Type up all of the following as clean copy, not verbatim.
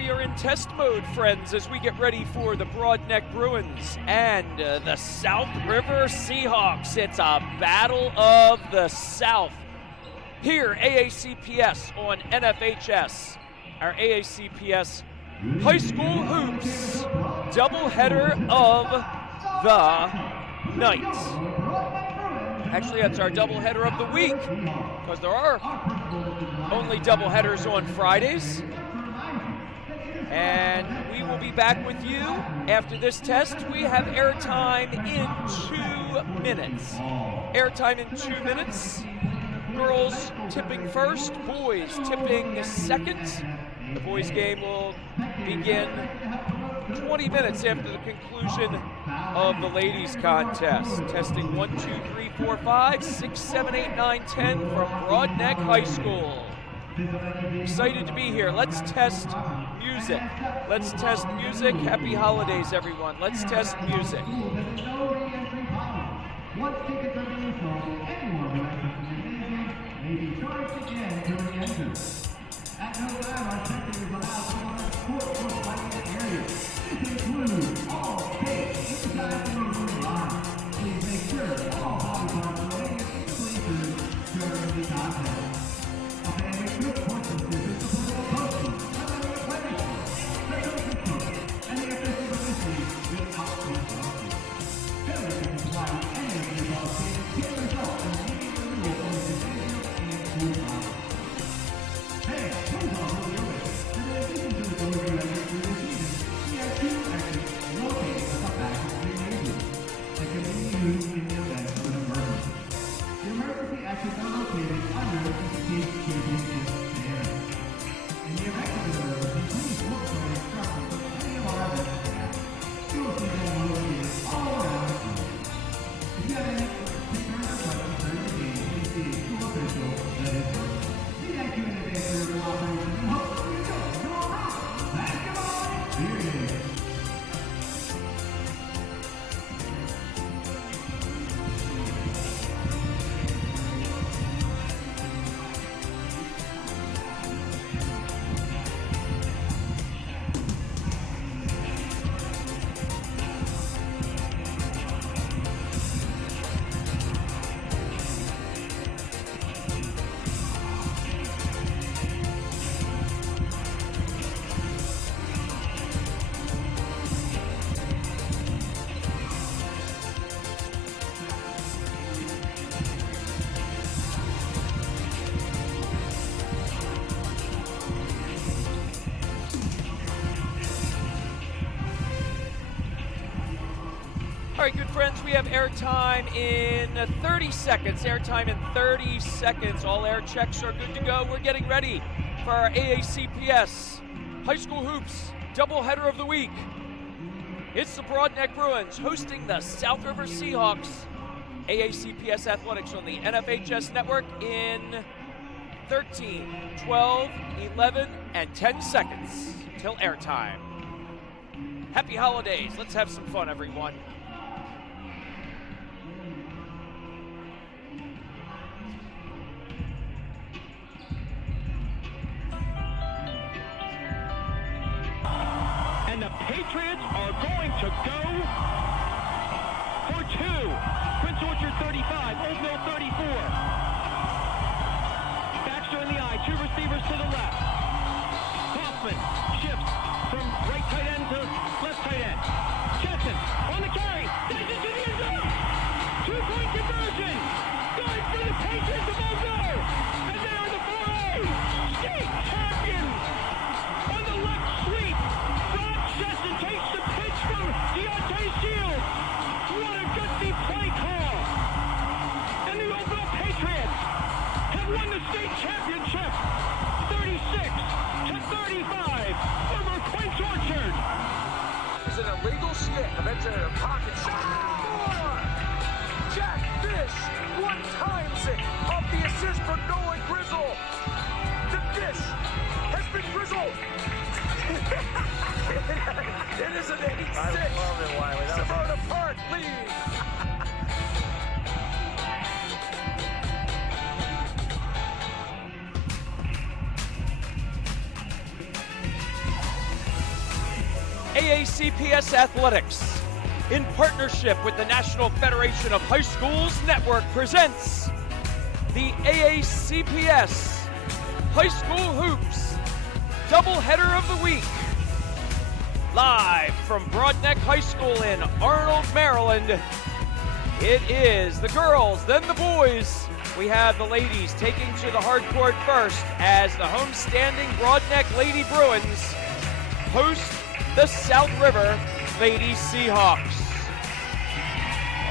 we are in test mode, friends, as we get ready for the Broadneck Bruins and the South River Seahawks. It's a battle of the South. Here, AACPS on NFHS, our AACPS High School Hoops doubleheader of the night. Actually, that's our doubleheader of the week, because there are only doubleheaders on Fridays. And we will be back with you after this test. We have airtime in 2 minutes. Airtime in 2 minutes. Girls tipping first, boys tipping second. The boys' game will begin 20 minutes after the conclusion of the ladies' contest. Testing 1, 2, 3, 4, 5, 6, 7, 8, 9, 10 from Broadneck High School. Excited to be here. Let's test music. Let's test music. Happy holidays, everyone. Let's test music. At no time, our second is allowed to run a court for fighting area. This includes all space inside the moving line. Please make sure all body parts remain in places during the contest. A fan with good points is supportable coaching, another replenishment, special control, and the official release with output coaching. Failure to comply with any of the above statements can result in immediate removal from the division and school body. Hey, please also be aware that in addition to the delivery exit through the season, we have 2 exits located at the back of the engine that can be used in the event of an emergency. The emergency exits are located under the state championship banner. In the event of an emergency, please look for the instructions from any of our event staff. You will see them located all around the field. If you have any concerns or questions during the game, please see a school official that is first. Thank you in advance for your cooperation and hope that you don't go around basketball experience. All right, good friends, we have airtime in 30 seconds. Airtime in 30 seconds. All air checks are good to go. We're getting ready for our AACPS High School Hoops doubleheader of the week. It's the Broadneck Bruins hosting the South River Seahawks. AACPS Athletics on the NFHS Network in 13, 12, 11, and 10 seconds till airtime. Happy holidays. Let's have some fun, everyone. And the Patriots are going to go for 2. Prince Orchard 35, Old Mill 34. Baxter in the eye, 2 receivers to the left. Hoffman shifts from right tight end to left tight end. Chesson on the carry, sends it to the end zone. 2-point conversion. Going for the Patriots of Old Mill. And they are the 4A state champions. On the left sweep. Chesson takes the pitch from Deontay Shields. What a gutsy play call. And the Oakville Patriots have won the state championship 36-35 over Quince Orchard. It's an illegal stick. I bet you a pocket AACPS Athletics, in partnership with the National Federation of High Schools Network, presents the AACPS High School Hoops Doubleheader of the Week. Live from Broadneck High School in Arnold, Maryland, it is the girls, then the boys. We have the ladies taking to the hard court first as the homestanding Broadneck Lady Bruins host the South River Lady Seahawks.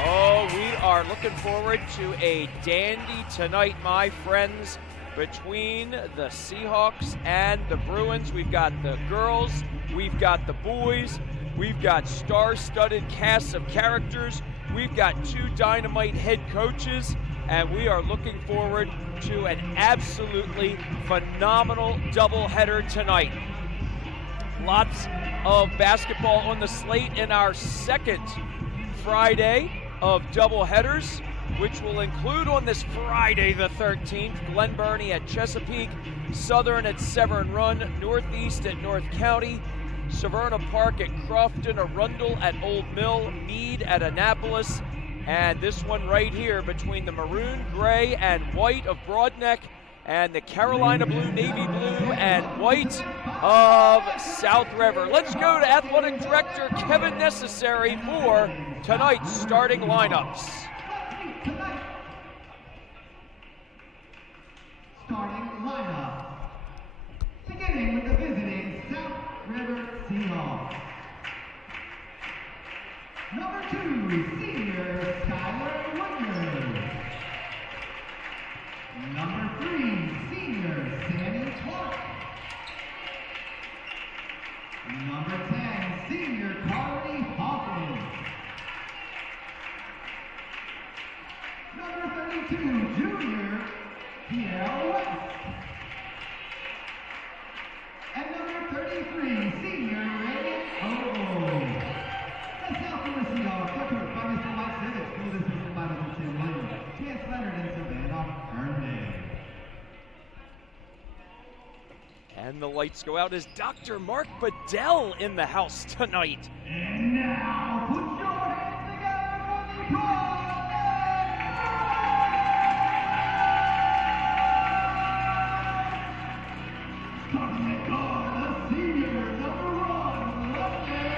Oh, we are looking forward to a dandy tonight, my friends, between the Seahawks and the Bruins. We've got the girls, we've got the boys, we've got star-studded casts of characters, we've got two dynamite head coaches, and we are looking forward to an absolutely phenomenal doubleheader tonight. Lots of basketball on the slate in our second Friday of doubleheaders, which will include on this Friday the 13th, Glen Burnie at Chesapeake, Southern at Severn Run, Northeast at North County, Severna Park at Crofton, Arundel at Old Mill, Meade at Annapolis, and this one right here between the maroon, gray, and white of Broadneck and the Carolina blue, navy blue, and white of South River. Let's go to Athletic Director Kevin Necessary for tonight's starting lineups. Starting lineup. Beginning with the visiting South River Seahawks. Number 2, senior Skylar Woodard. Number 3, senior Sammy Clark. Number 10, senior Carly Hawkins. Number 32, junior Pierre West. And number 33, senior Reagan Ogle. The South River Seahawks are coached by Mr. Mike Simmons, field assistant by Mr. Tim Williams, Chance Leonard, and Savannah Herndon. And the lights go out as Dr. Mark Bedell in the house tonight. And now, put your hands together for the Broadneck. Starting at guard, the senior number 1, Broadneck.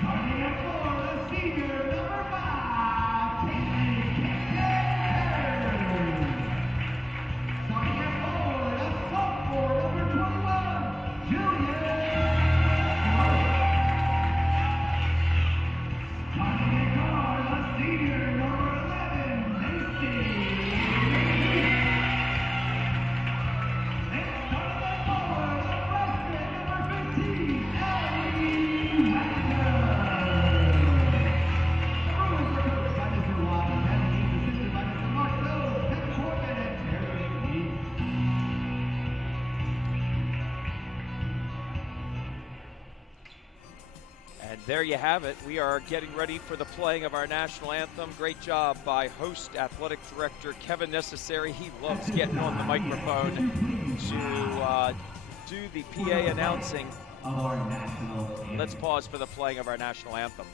Starting at 4, the senior number 5, Caitlin Kemper. Starting at 4, the sophomore number 21, Julia. Starting at guard, the senior number 11, Lacey. And starting at forward, the freshman number 15, Ellie Wagner. The Bruins are coached by Mr. Watt, and he's assisted by Mr. Mark Rose, Ted Corbin, and Terry Lee. And there you have it. We are getting ready for the playing of our national anthem. Great job by host athletic director Kevin Necessary. He loves getting on the microphone to do the PA announcing. Of our national anthem. Let's pause for the playing of our national anthem.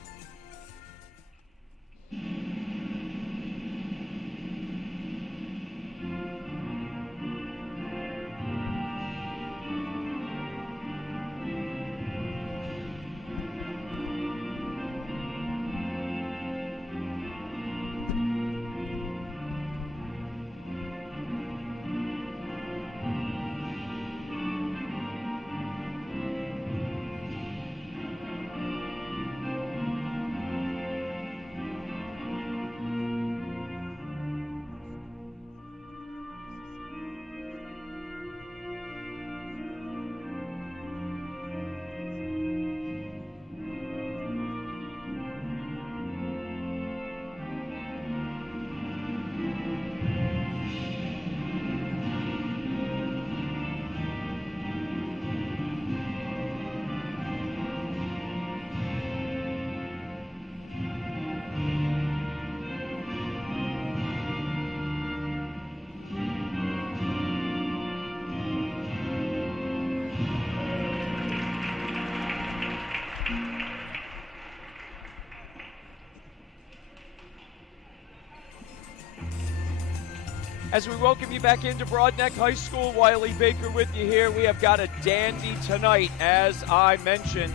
As we welcome you back into Broadneck High School, Wiley Baker with you here. We have got a dandy tonight, as I mentioned.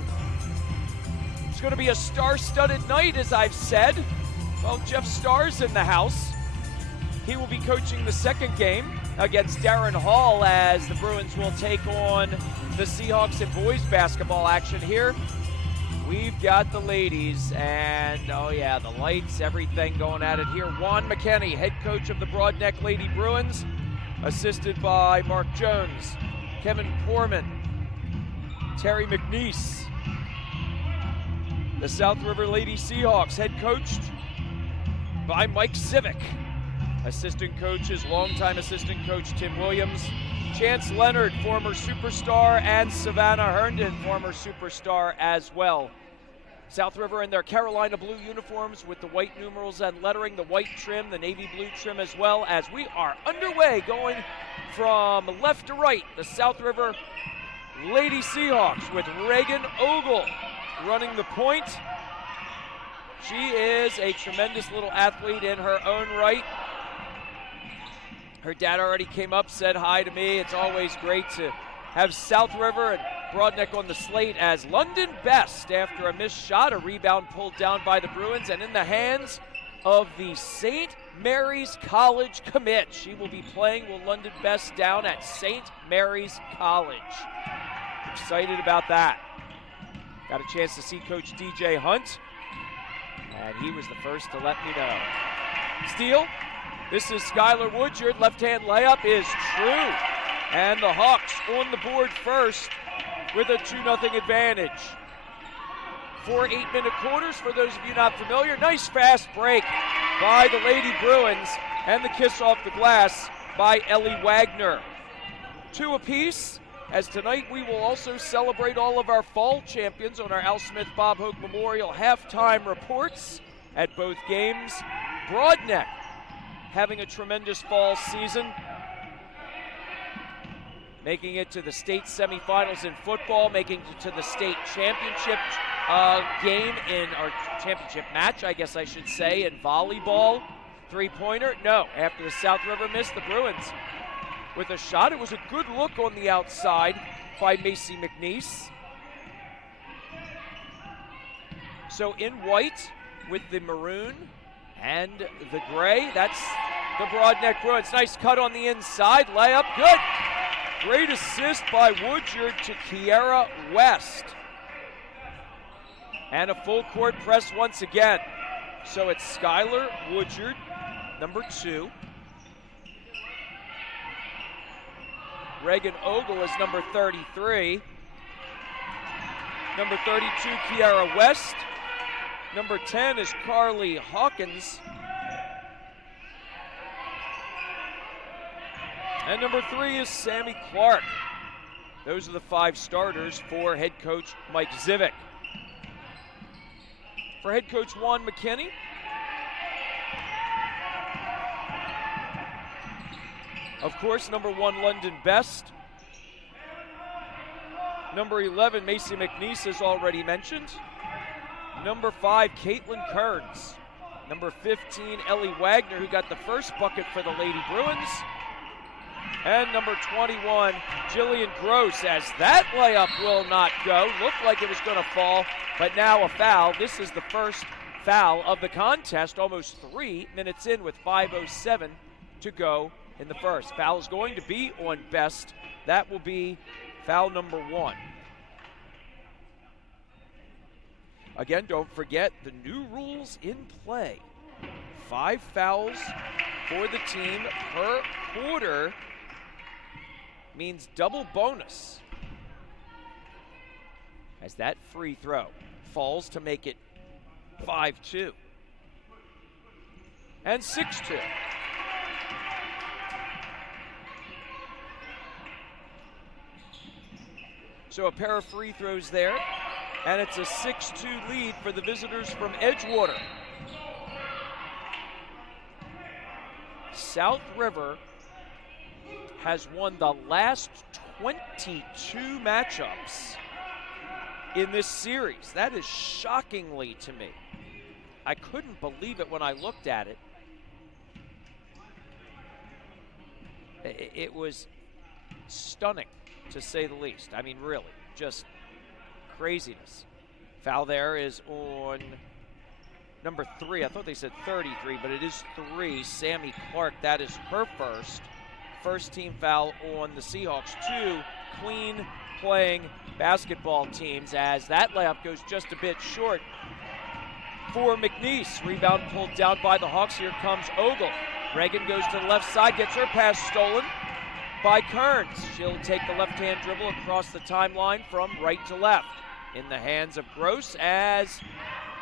It's going to be a star-studded night, as I've said. Well, Jeff Starr's in the house. He will be coaching the second game against Darren Hall, as the Bruins will take on the Seahawks in boys basketball action here. We've got the ladies, and oh yeah, the lights, everything going at it here. Juan McKinney, head coach of the Broadneck Lady Bruins, assisted by Mark Jones, Kevin Poorman, Terry McNeese. The South River Lady Seahawks, head coached by Mike Civic. Assistant coaches, longtime assistant coach Tim Williams, Chance Leonard, former superstar, and Savannah Herndon, former superstar as well. South River in their Carolina blue uniforms with the white numerals and lettering, the white trim, the navy blue trim as well, as we are underway going from left to right. The South River Lady Seahawks with Reagan Ogle running the point. She is a tremendous little athlete in her own right. Her dad already came up, said hi to me. It's always great to have South River and Broadneck on the slate, as London Best, after a missed shot, a rebound pulled down by the Bruins, and in the hands of the St. Mary's College commit. She will be playing with London Best down at St. Mary's College. Excited about that. Got a chance to see Coach DJ Hunt, and he was the first to let me know. Steal. This is Skylar Woodyard. Left-hand layup is true. And the Hawks on the board first with a 2-0 advantage. 4 8-minute quarters for those of you not familiar. Nice fast break by the Lady Bruins, and the kiss off the glass by Ellie Wagner. 2 apiece, as tonight we will also celebrate all of our fall champions on our Al Smith Bob Hoke Memorial halftime reports at both games. Broadneck having a tremendous fall season, making it to the state semifinals in football, making it to the state championship game in our championship match, I guess I should say, in volleyball. 3-pointer, no. After the South River missed, the Bruins with a shot. It was a good look on the outside by Macy McNeese. So in white with the maroon and the gray, that's the Broadneck Bruins. Nice cut on the inside, layup, good. Great assist by Woodyard to Kiera West. And a full court press once again. So it's Skylar Woodyard, number 2. Reagan Ogle is number 33. Number 32, Kiera West. Number 10 is Carly Hawkins. And number 3 is Sammy Clark. Those are the 5 starters for head coach Mike Zivic. For head coach Juan McKinney, of course, number 1, London Best. Number 11, Macy McNeese, as already mentioned. Number 5, Caitlin Kearns. Number 15, Ellie Wagner, who got the first bucket for the Lady Bruins. And number 21, Jillian Gross, as that layup will not go. Looked like it was going to fall, but now a foul. This is the first foul of the contest, almost 3 minutes in with 5:07 to go in the first. Foul is going to be on Best. That will be foul number 1. Again, don't forget the new rules in play. 5 fouls for the team per quarter means double bonus, as that free throw falls to make it 5-2 and 6-2. So a pair of free throws there, and it's a 6-2 lead for the visitors from Edgewater. South River has won the last 22 matchups in this series. That is shockingly to me. I couldn't believe it when I looked at it. It was stunning, to say the least. I mean, really, just craziness. Foul there is on number 3. I thought they said 33, but it is 3. Sammy Clark, that is her first team foul on the Seahawks. 2 clean playing basketball teams, as that layup goes just a bit short for McNeese. Rebound pulled down by the Hawks. Here comes Ogle. Reagan goes to the left side, gets her pass stolen by Kearns. She'll take the left-hand dribble across the timeline from right to left. In the hands of Gross, as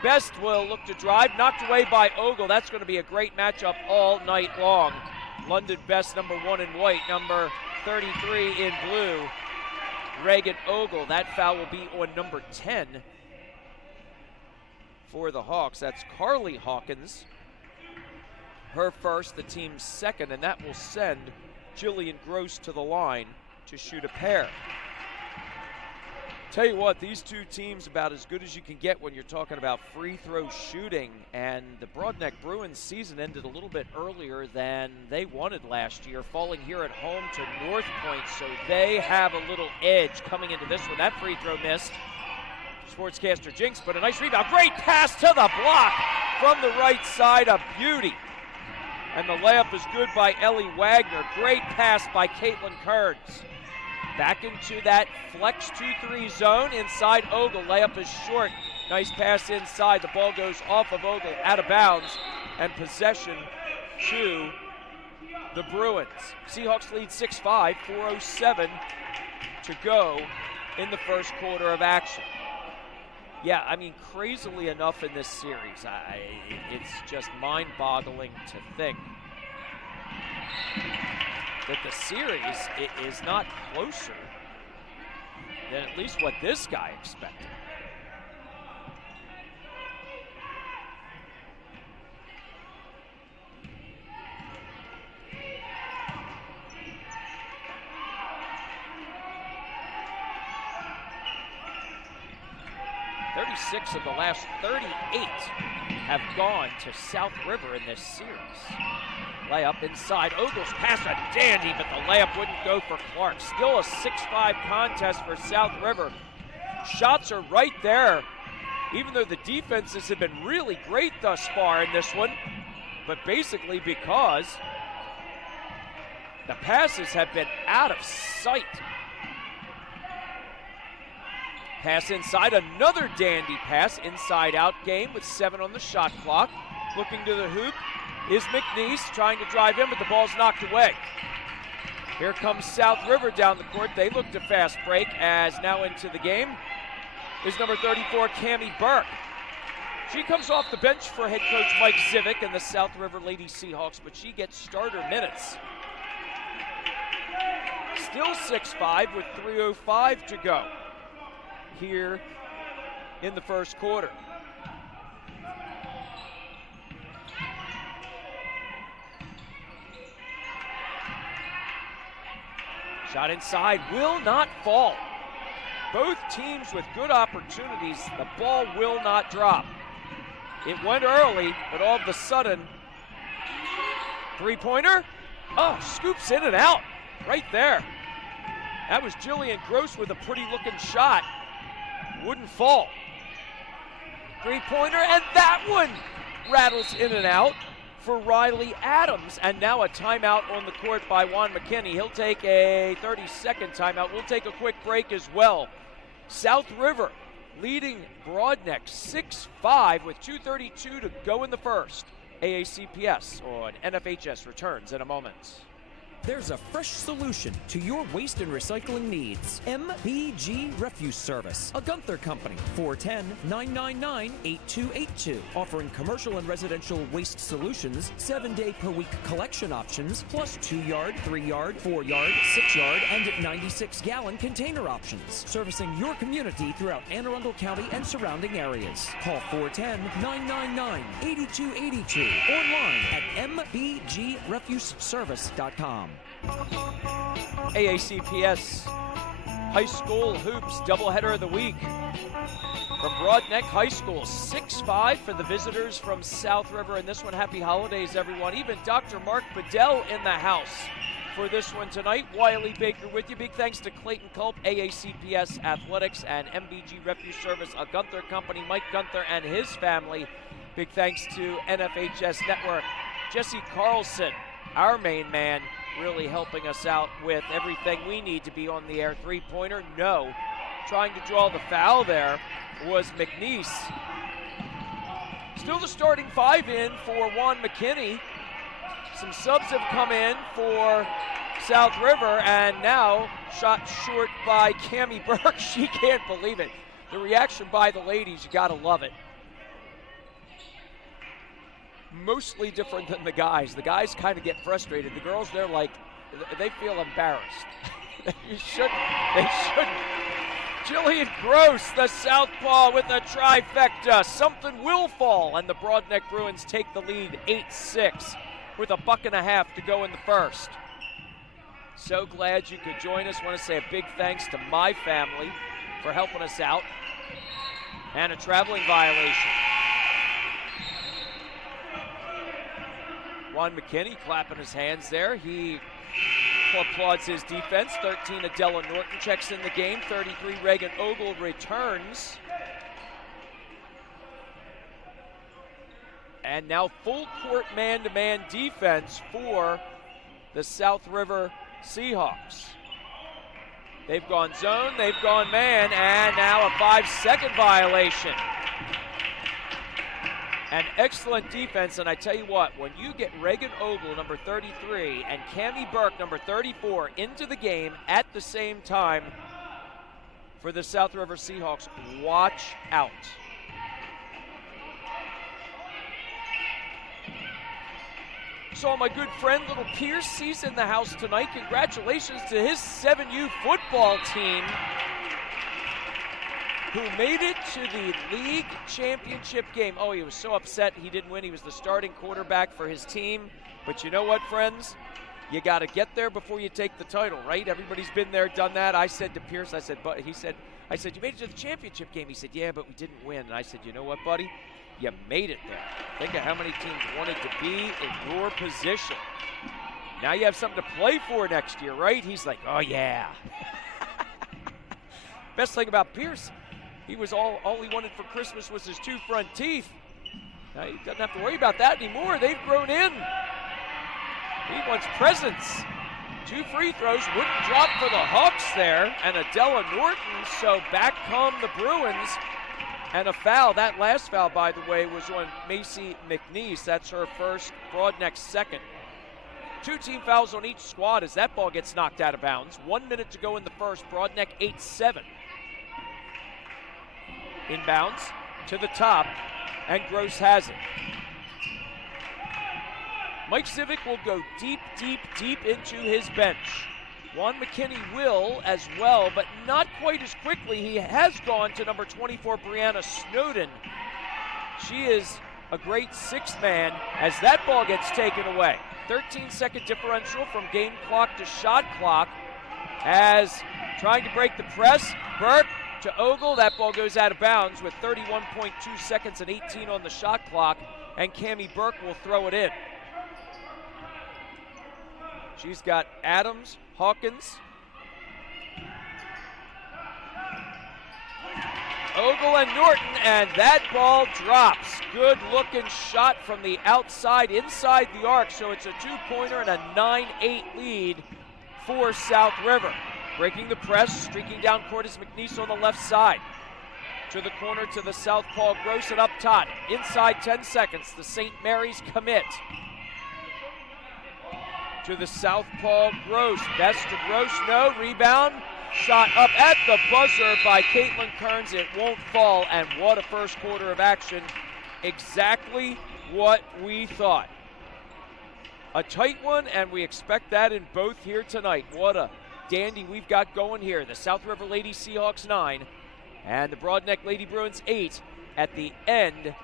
Best will look to drive, knocked away by Ogle. That's going to be a great matchup all night long. London Best, number 1 in white, number 33 in blue. Reagan Ogle, that foul will be on number 10 for the Hawks. That's Carly Hawkins. Her first, the team's second, and that will send Jillian Gross to the line to shoot a pair. Tell you what, these two teams about as good as you can get when you're talking about free throw shooting, and the Broadneck Bruins season ended a little bit earlier than they wanted last year, falling here at home to North Point, so they have a little edge coming into this one. That free throw missed. Sportscaster Jinx, but a nice rebound. Great pass to the block from the right side, a beauty. And the layup is good by Ellie Wagner. Great pass by Caitlin Kearns. Back into that flex 2-3 zone inside Ogle. Layup is short. Nice pass inside. The ball goes off of Ogle, out of bounds, and possession to the Bruins. Seahawks lead 6-5, 4:07 to go in the first quarter of action. Yeah, I mean, crazily enough in this series, it's just mind-boggling to think that the series is not closer than at least what this guy expected. Six of the last 38 have gone to South River in this series. Layup inside. Ogle's pass a dandy, but the layup wouldn't go for Clark. Still a 6-5 contest for South River. Shots are right there, even though the defenses have been really great thus far in this one, but basically because the passes have been out of sight. Pass inside, another dandy pass, inside out game with 7 on the shot clock. Looking to the hoop is McNeese, trying to drive in, but the ball's knocked away. Here comes South River down the court. They look to fast break, as now into the game is number 34, Cammie Burke. She comes off the bench for head coach Mike Zivick and the South River Lady Seahawks, but she gets starter minutes. Still 6-5 with 3:05 to go here in the first quarter. Shot inside will not fall. Both teams with good opportunities. The ball will not drop. It went early, but all of a sudden, three-pointer. Oh, scoops in and out right there. That was Jillian Gross with a pretty looking shot. Wouldn't fall. Three-pointer, and that one rattles in and out for Riley Adams. And now a timeout on the court by Juan McKinney. He'll take a 30-second timeout. We'll take a quick break as well. South River leading Broadneck 6-5 with 2:32 to go in the first. AACPS on NFHS returns in a moment. There's a fresh solution to your waste and recycling needs. MPG Refuse Service, a Gunther company. 410-999-8282. Offering commercial and residential waste solutions, 7-day-per-week collection options, plus 2-yard, 3-yard, 4-yard, 6-yard, and 96-gallon container options. Servicing your community throughout Anne Arundel County and surrounding areas. Call 410-999-8282. Online at mbgrefuseservice.com. AACPS High School Hoops doubleheader of the week from Broadneck High School. 6-5 for the visitors from South River. And this one, happy holidays, everyone. Even Dr. Mark Bedell in the house. for this one tonight. Wiley Baker with you. Big thanks to Clayton Culp, AACPS Athletics, and MBG Refuse Service, a Gunther company, Mike Gunther and his family. Big thanks to NFHS Network. Jesse Carlson, our main man, really helping us out with everything we need to be on the air. Three-pointer, no. Trying to draw the foul there was McNeese. Still the starting five in for Juan McKinney. Some subs have come in for South River, and now shot short by Cammie Burke. She can't believe it. The reaction by the ladies, you gotta love it. Mostly different than the guys. The guys kind of get frustrated. The girls, they're like, they feel embarrassed. They shouldn't. Jillian Gross, the southpaw with a trifecta. Something will fall, and the Broadneck Bruins take the lead 8-6 with a buck and a half to go in the first. So glad you could join us. Want to say a big thanks to my family for helping us out. And a traveling violation. Juan McKinney clapping his hands there. He applauds his defense. 13, Adela Norton checks in the game. 33, Reagan Ogle returns. And now full court man-to-man defense for the South River Seahawks. They've gone zone, they've gone man, and now a 5-second violation. An excellent defense, and I tell you what, when you get Reagan Ogle, number 33, and Cammie Burke, number 34, into the game at the same time for the South River Seahawks, watch out. Saw my good friend Little Pierce, he's in the house tonight. Congratulations to his 7U football team, who made it to the league championship game. Oh, he was so upset he didn't win. He was the starting quarterback for his team. But you know what, friends? You got to get there before you take the title, right? Everybody's been there, done that. I said to Pierce, I said, you made it to the championship game. He said, yeah, but we didn't win. And I said, you know what, buddy? You made it there. Think of how many teams wanted to be in your position. Now you have something to play for next year, right? He's like, oh, yeah. Best thing about Pierce, he was all he wanted for Christmas was his 2 front teeth. Now he doesn't have to worry about that anymore. They've grown in. He wants presents. 2 free throws wouldn't drop for the Hawks there, and Adela Norton, so back come the Bruins. And a foul, that last foul, by the way, was on Macy McNeese. That's her first, Broadneck second. 2 team fouls on each squad as that ball gets knocked out of bounds. 1 minute to go in the first, Broadneck 8-7. Inbounds to the top, and Gross has it. Mike Civic will go deep into his bench. Juan McKinney will as well, but not quite as quickly. He has gone to number 24, Brianna Snowden. She is a great 6th man as that ball gets taken away. 13-second differential from game clock to shot clock as trying to break the press. Burke to Ogle. That ball goes out of bounds with 31.2 seconds and 18 on the shot clock, and Cammie Burke will throw it in. She's got Adams, Hawkins, Ogle and Norton, and that ball drops. Good looking shot from the outside, inside the arc, so it's a 2-pointer and a 9-8 lead for South River. Breaking the press, streaking down court is McNeese on the left side. To the corner to the southpaw, Gross and up top. Inside 10 seconds, the St. Mary's commit. To the southpaw, Gross. Best to Gross, no. Rebound. Shot up at the buzzer by Caitlin Kearns. It won't fall, and what a first quarter of action. Exactly what we thought. A tight one, and we expect that in both here tonight. What a dandy we've got going here. The South River Lady Seahawks 9 and the Broadneck Lady Bruins 8 at the end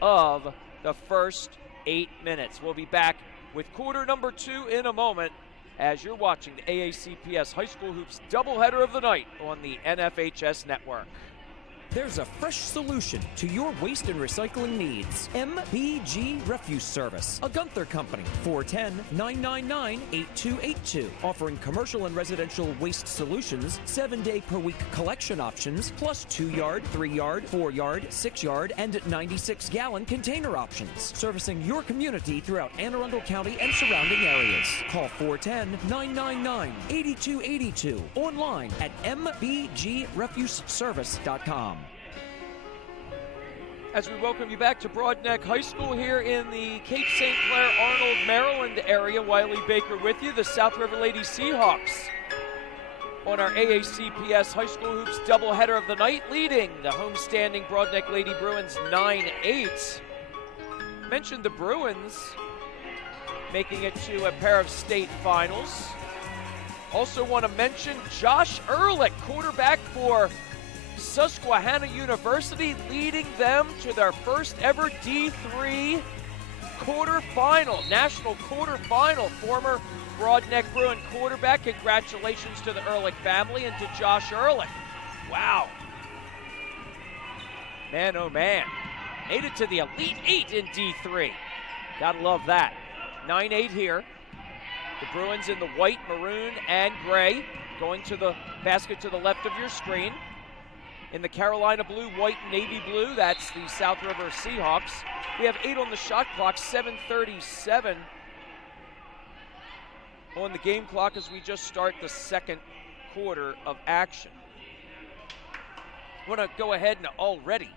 of the first 8 minutes. We'll be back with quarter number 2 in a moment as you're watching the AACPS High School Hoops doubleheader of the night on the NFHS Network. There's a fresh solution to your waste and recycling needs. MBG Refuse Service, a Gunther company. 410-999-8282. Offering commercial and residential waste solutions, 7-day per week collection options, plus 2-yard, 3-yard, 4-yard, 6-yard, and 96-gallon container options. Servicing your community throughout Anne Arundel County and surrounding areas. Call 410-999-8282. Online at mbgrefuseservice.com. As we welcome you back to Broadneck High School here in the Cape St. Clair, Arnold, Maryland area. Wiley Baker with you, the South River Lady Seahawks on our AACPS High School Hoops doubleheader of the night, leading the homestanding Broadneck Lady Bruins 9-8. Mentioned the Bruins making it to a pair of state finals. Also want to mention Josh Ehrlich, quarterback for Susquehanna University, leading them to their first ever D3 quarterfinal, national quarterfinal. Former Broadneck Bruin quarterback. Congratulations to the Ehrlich family and to Josh Ehrlich. Wow. Man, oh man. Made it to the Elite Eight in D3. Gotta love that. 9-8 here. The Bruins in the white, maroon, and gray. Going to the basket to the left of your screen. In the Carolina blue, white, navy blue, that's the South River Seahawks. We have 8 on the shot clock, 7:37 on the game clock as we just start the second quarter of action. I want to go ahead and already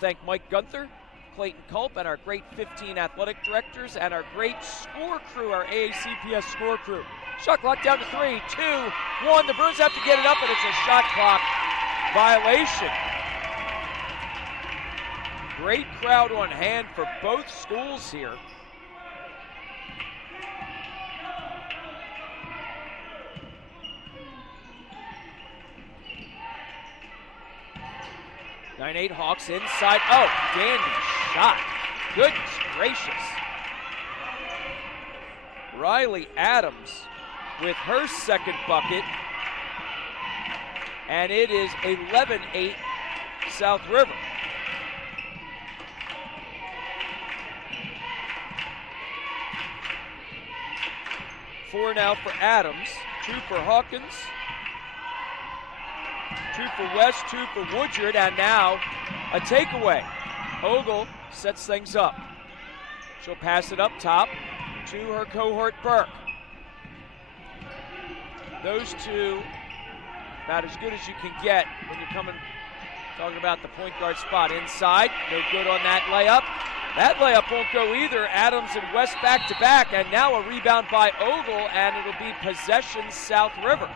thank Mike Gunther, Clayton Culp, and our great 15 athletic directors, and our great score crew, our AACPS score crew. Shot clock down to 3, 2, 1. The Bruins have to get it up, and it's a shot clock violation. Great crowd on hand for both schools here. (9-8) Hawks inside. Oh, dandy shot. Goodness gracious. Riley Adams with her second bucket. And it is 11-8 South River. Four now for Adams, 2 for Hawkins, 2 for West, 2 for Woodyard, and now a takeaway. Ogle sets things up. She'll pass it up top to her cohort Burke. Those two about as good as you can get when you're talking about the point guard spot. Inside, no good on that layup. That layup won't go either. Adams and West back to back, and now a rebound by Ogle, and it'll be possession South River.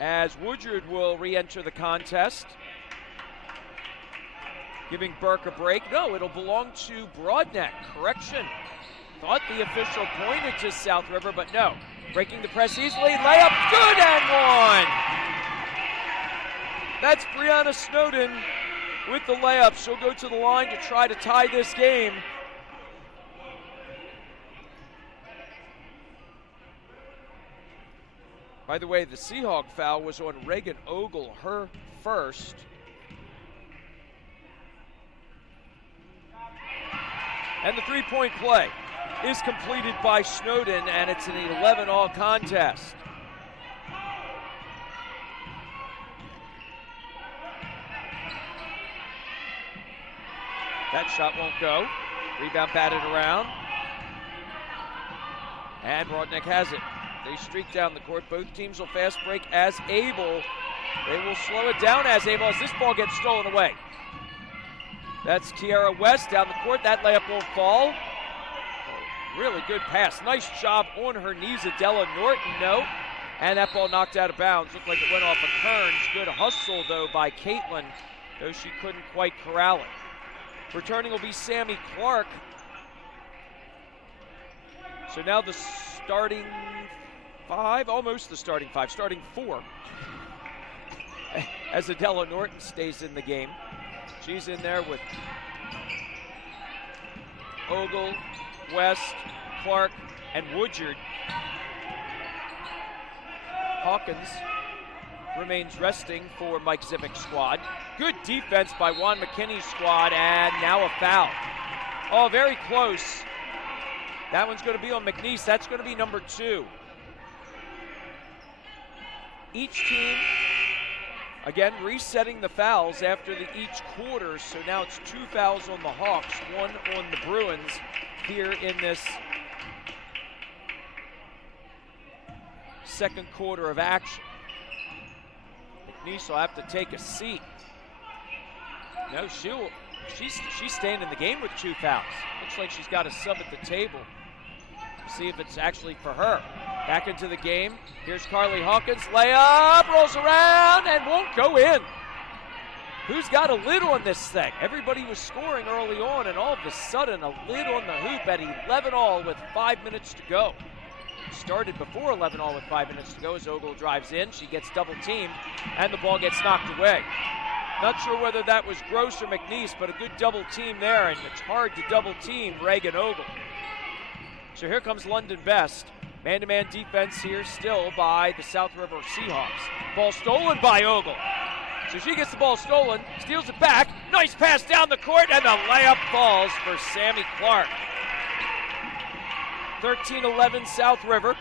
As Woodyard will re-enter the contest. Giving Burke a break. No, it'll belong to Broadneck. Correction. Thought the official pointed to South River, but no. Breaking the press easily. Layup, good and one. That's Brianna Snowden with the layup. She'll go to the line to try to tie this game. By the way, the Seahawk foul was on Reagan Ogle, her first. And the three-point play is completed by Snowden, and it's an 11-all contest. That shot won't go. Rebound batted around. And Broadneck has it. They streak down the court. Both teams will fast break as able. They will slow it down as able as this ball gets stolen away. That's Kiara West down the court. That layup will fall. Really good pass. Nice job on her knees, Adela Norton. No. And that ball knocked out of bounds. Looked like it went off of Kearns. Good hustle, though, by Caitlin, though she couldn't quite corral it. Returning will be Sammy Clark. So now the starting five, almost the starting five, starting four, as Adela Norton stays in the game. She's in there with Ogle, West, Clark, and Woodyard. Hawkins remains resting for Mike Zivic's squad. Good defense by Juan McKinney's squad, and now a foul. Oh, very close. That one's going to be on McNeese. That's going to be number 2. Each team, again, resetting the fouls after each quarter, so now it's 2 fouls on the Hawks, 1 on the Bruins here in this second quarter of action. McNeese will have to take a seat. No, she's staying in the game with 2 fouls. Looks like she's got a sub at the table. See if it's actually for her. Back into the game. Here's Carly Hawkins. Layup, rolls around, and won't go in. Who's got a lid on this thing? Everybody was scoring early on, and all of a sudden, a lid on the hoop at 11-all with 5 minutes to go. Started before 11-all with 5 minutes to go as Ogle drives in. She gets double-teamed, and the ball gets knocked away. Not sure whether that was Gross or McNeese, but a good double team there, and it's hard to double-team Reagan Ogle. So here comes London Best. Man-to-man defense here still by the South River Seahawks. Ball stolen by Ogle. So she gets the ball stolen, steals it back. Nice pass down the court, and the layup falls for Sammy Clark. 13-11 South River.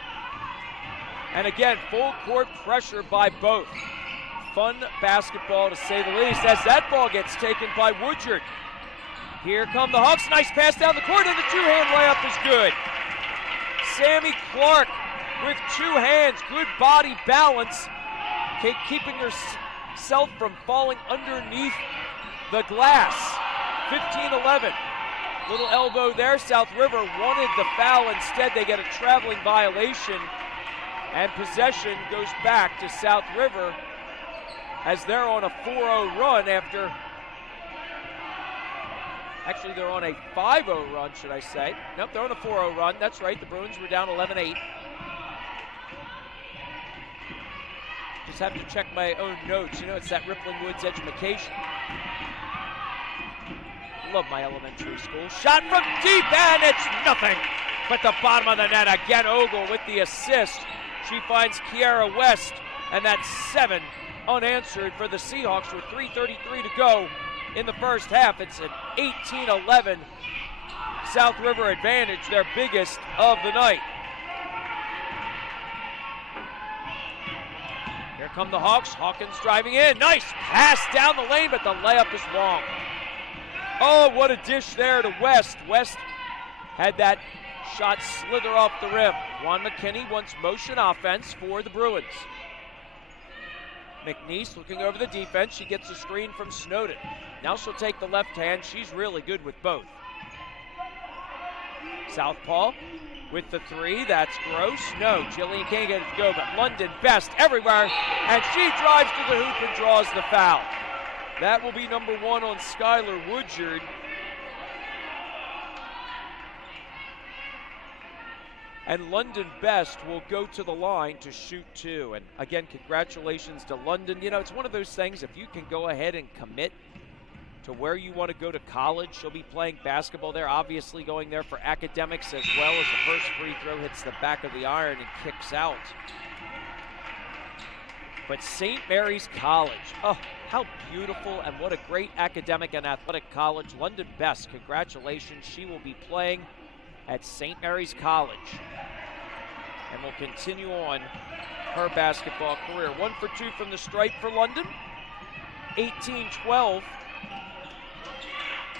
And again, full court pressure by both. Fun basketball to say the least as that ball gets taken by Woodyard. Here come the Hawks. Nice pass down the court, and the 2-hand layup is good. Sammy Clark with 2 hands, good body balance, keeping herself from falling underneath the glass. 15-11. Little elbow there. South River wanted the foul. Instead, they get a traveling violation, and possession goes back to South River as they're on a 4-0 run after. Actually, they're on a 5-0 run, should I say. Nope, they're on a 4-0 run. That's right, the Bruins were down 11-8. Just have to check my own notes. You know, it's that Rippling Woods education. Love my elementary school. Shot from deep, and it's nothing but the bottom of the net. Again, Ogle with the assist. She finds Kiara West, and that's 7 unanswered for the Seahawks with 3:33 to go. In the first half, it's an 18-11 South River advantage, their biggest of the night. Here come the Hawks. Hawkins driving in. Nice pass down the lane, but the layup is wrong. Oh, what a dish there to West. West had that shot slither off the rim. Juan McKinney wants motion offense for the Bruins. McNeese looking over the defense. She gets a screen from Snowden. Now she'll take the left hand. She's really good with both. Southpaw with the 3. That's Gross. No, Jillian can't get it to go, but London Best everywhere. And she drives to the hoop and draws the foul. That will be number 1 on Skylar Woodyard. And London Best will go to the line to shoot 2. And again, congratulations to London. You know, it's one of those things, if you can go ahead and commit to where you want to go to college, she'll be playing basketball there, obviously going there for academics as well as the first free throw hits the back of the iron and kicks out. But St. Mary's College, oh, how beautiful and what a great academic and athletic college. London Best, congratulations. She will be playing at St. Mary's College and will continue on her basketball career. 1 for 2 from the stripe for London. 18-12.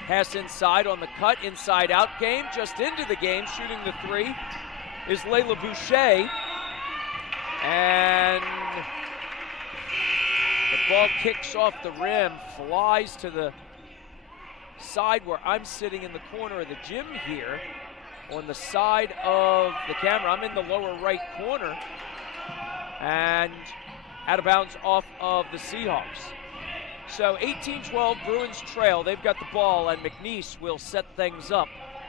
Pass inside on the cut, inside out game. Just into the game, shooting the 3 is Layla Boucher. And the ball kicks off the rim, flies to the side where I'm sitting in the corner of the gym here. On the side of the camera, I'm in the lower right corner, and out of bounds off of the Seahawks. So 18-12, Bruins trail. They've got the ball, and McNeese will set things up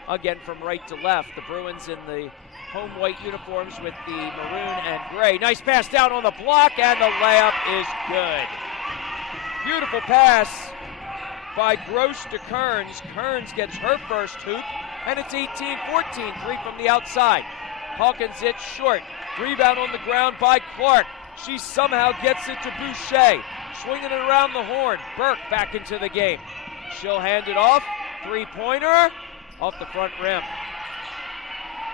again from right to left. The Bruins in the home white uniforms with the maroon and gray. Nice pass down on the block, and the layup is good. Beautiful pass by Gross to Kearns. Kearns gets her first hoop, and it's 18-14, 3 from the outside. Hawkins it short. Rebound on the ground by Clark. She somehow gets it to Boucher. Swinging it around the horn. Burke back into the game. She'll hand it off. Three-pointer off the front rim.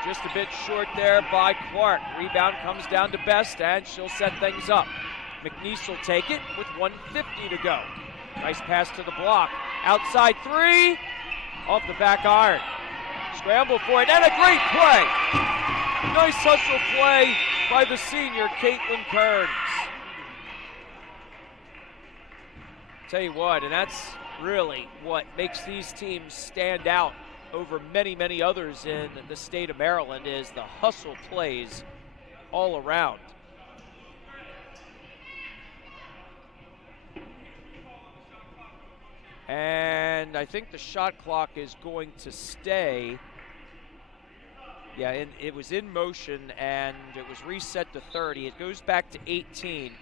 Just a bit short there by Clark. Rebound comes down to Best, and she'll set things up. McNeese will take it with 1:50 to go. Nice pass to the block. Outside three. Off the back iron. Scramble for it, and a great play. Nice hustle play by the senior, Caitlin Kearns. Tell you what, and that's really what makes these teams stand out over many, many others in the state of Maryland, is the hustle plays all around. And I think the shot clock is going to stay. Yeah, it was in motion and it was reset to 30. It goes back to 18.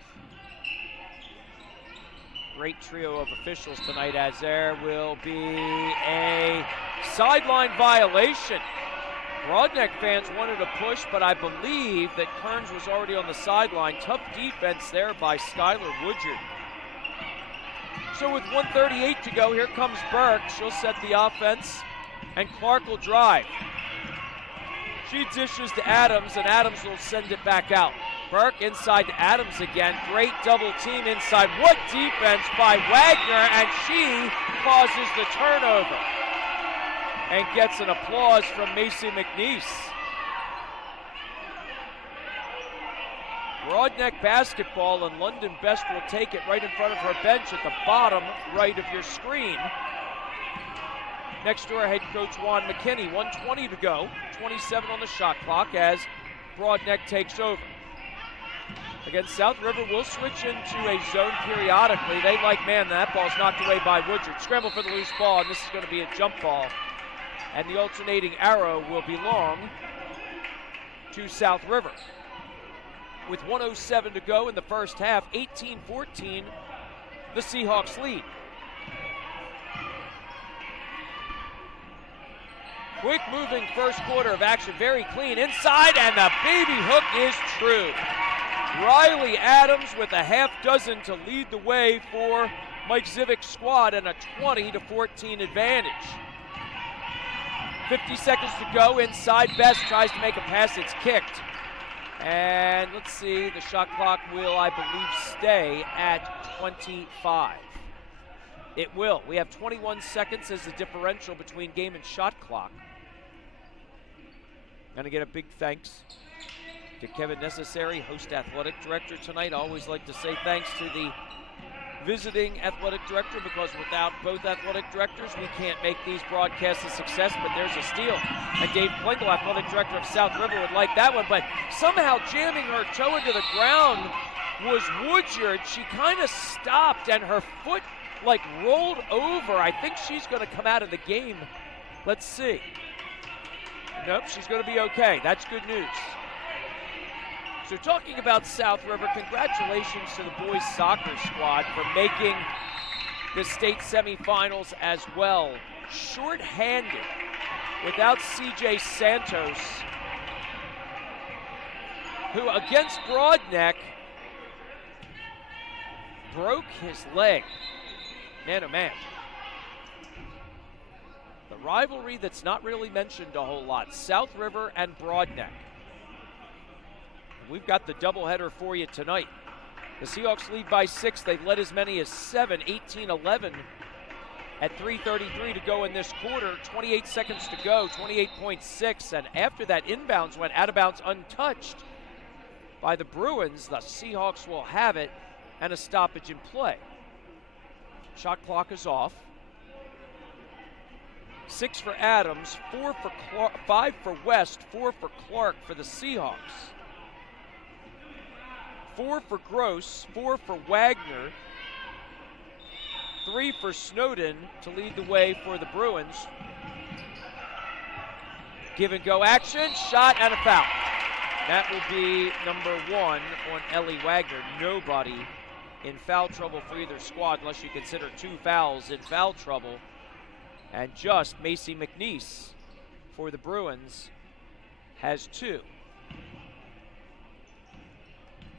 Great trio of officials tonight, as there will be a sideline violation. Broadneck fans wanted a push, but I believe that Kearns was already on the sideline. Tough defense there by Skylar Woodyard. So with 1:38 to go, here comes Burke. She'll set the offense, and Clark will drive. She dishes to Adams, and Adams will send it back out. Burke inside to Adams again. Great double team inside. What defense by Wagner, and she causes the turnover and gets an applause from Macy McNeese. Broadneck basketball, and London Best will take it right in front of her bench at the bottom right of your screen. Next door, head coach Juan McKinney. 1:20 to go. 27 on the shot clock as Broadneck takes over. Again, South River will switch into a zone periodically. They like man, that ball's knocked away by Woodyard. Scramble for the loose ball, and this is going to be a jump ball. And the alternating arrow will belong to South River. With 1:07 to go in the first half, 18-14, the Seahawks lead. Quick moving first quarter of action, very clean inside, and the baby hook is true. Riley Adams with a half dozen to lead the way for Mike Zivic's squad, and a 20-14 advantage. 50 seconds to go inside. Best tries to make a pass, it's kicked. And let's see, the shot clock will, I believe, stay at 25. It will. We have 21 seconds as the differential between game and shot clock. Going to get a big thanks to Kevin Necessary, host athletic director tonight. I always like to say thanks to the visiting athletic director, because without both athletic directors, we can't make these broadcasts a success, but there's a steal. And Dave Klingle, athletic director of South River, would like that one, but somehow jamming her toe into the ground was Woodyard. She kind of stopped and her foot like rolled over. I think she's going to come out of the game. Let's see. Nope, she's going to be okay. That's good news. So talking about South River, congratulations to the boys soccer squad for making the state semifinals as well. Short-handed, without CJ Santos, who against Broadneck broke his leg. Man, oh man. The rivalry that's not really mentioned a whole lot, South River and Broadneck. We've got the doubleheader for you tonight. The Seahawks lead by 6. They've led as many as 7, 18-11 at 3:33 to go in this quarter. 28 seconds to go, 28.6. And after that, inbounds went out of bounds untouched by the Bruins. The Seahawks will have it and a stoppage in play. Shot clock is off. 6 for Adams, 4 for Clark, 5 for West, 4 for Clark for the Seahawks. 4 for Gross, 4 for Wagner, 3 for Snowden to lead the way for the Bruins. Give and go action, shot and a foul. That will be number 1 on Ellie Wagner. Nobody in foul trouble for either squad, unless you consider 2 fouls in foul trouble. And just Macy McNeese for the Bruins has 2.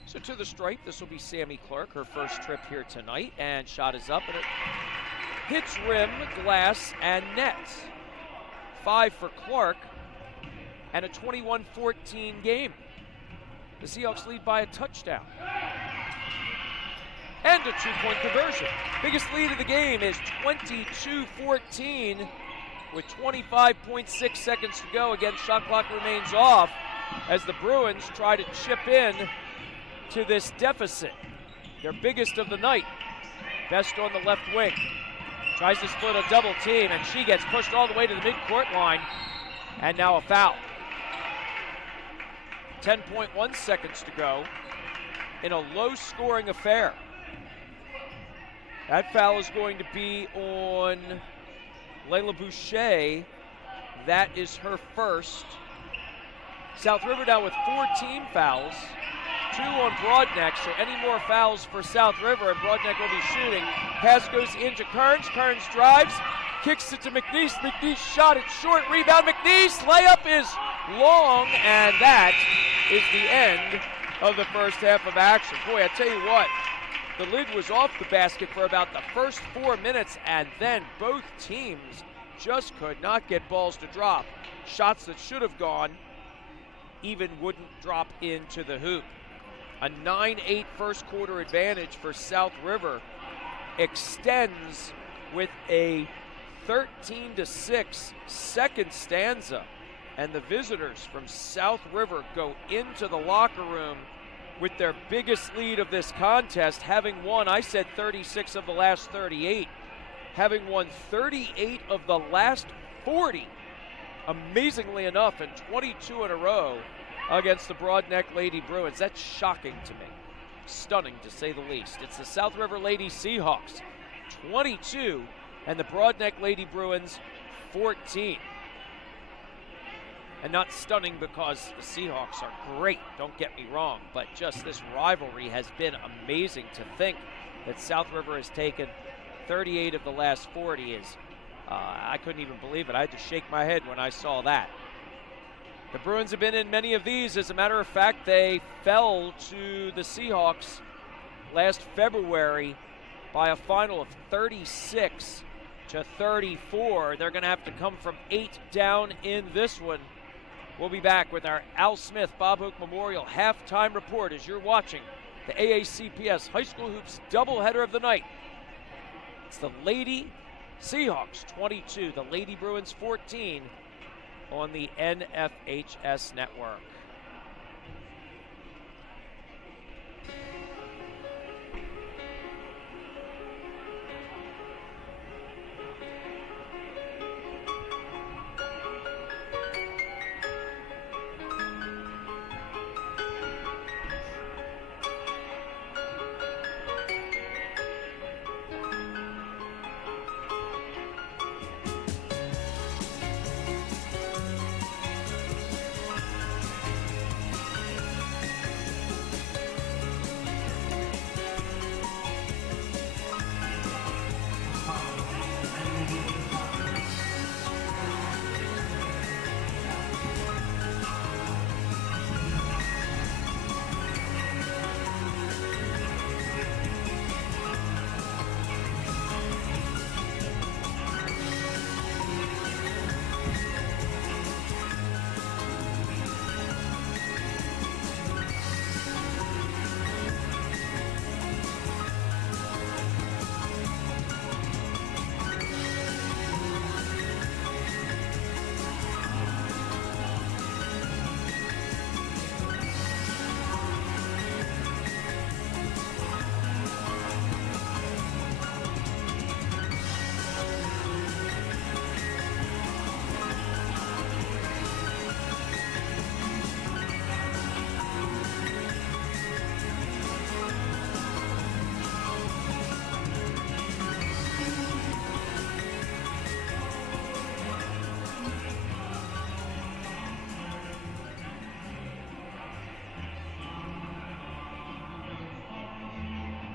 So to the stripe, this will be Sammy Clark, her first trip here tonight, and shot is up, and it hits rim, glass, and net. 5 for Clark, and a 21-14 game. The Seahawks lead by a touchdown. And a 2-point conversion. Biggest lead of the game is 22-14 with 25.6 seconds to go. Again, shot clock remains off as the Bruins try to chip in to this deficit. Their biggest of the night. Best on the left wing. Tries to split a double team, and she gets pushed all the way to the midcourt line. And now a foul. 10.1 seconds to go in a low-scoring affair. That foul is going to be on Layla Boucher. That is her first. South River down with 14 fouls. 2 on Broadneck, so any more fouls for South River, and Broadneck will be shooting. Pass goes into Kearns. Kearns drives, kicks it to McNeese. McNeese shot it short. Rebound, McNeese. Layup is long, and that is the end of the first half of action. Boy, I tell you what, the lid was off the basket for about the first 4 minutes, and then both teams just could not get balls to drop. Shots that should have gone even wouldn't drop into the hoop. A 9-8 first quarter advantage for South River extends with a 13-6 second stanza, and the visitors from South River go into the locker room with their biggest lead of this contest, having won, I said 36 of the last 38, having won 38 of the last 40, amazingly enough, and 22 in a row against the Broadneck Lady Bruins. That's shocking to me. Stunning, to say the least. It's the South River Lady Seahawks, 22, and the Broadneck Lady Bruins, 14. And not stunning because the Seahawks are great, don't get me wrong, but just this rivalry has been amazing. To think that South River has taken 38 of the last 40 is, I couldn't even believe it. I had to shake my head when I saw that. The Bruins have been in many of these. As a matter of fact, they fell to the Seahawks last February by a final of 36-34. They're going to have to come from 8 down in this one. We'll be back with our Al Smith Bob Hook Memorial halftime report as you're watching the AACPS High School Hoops doubleheader of the night. It's the Lady Seahawks 22, the Lady Bruins 14 on the NFHS network.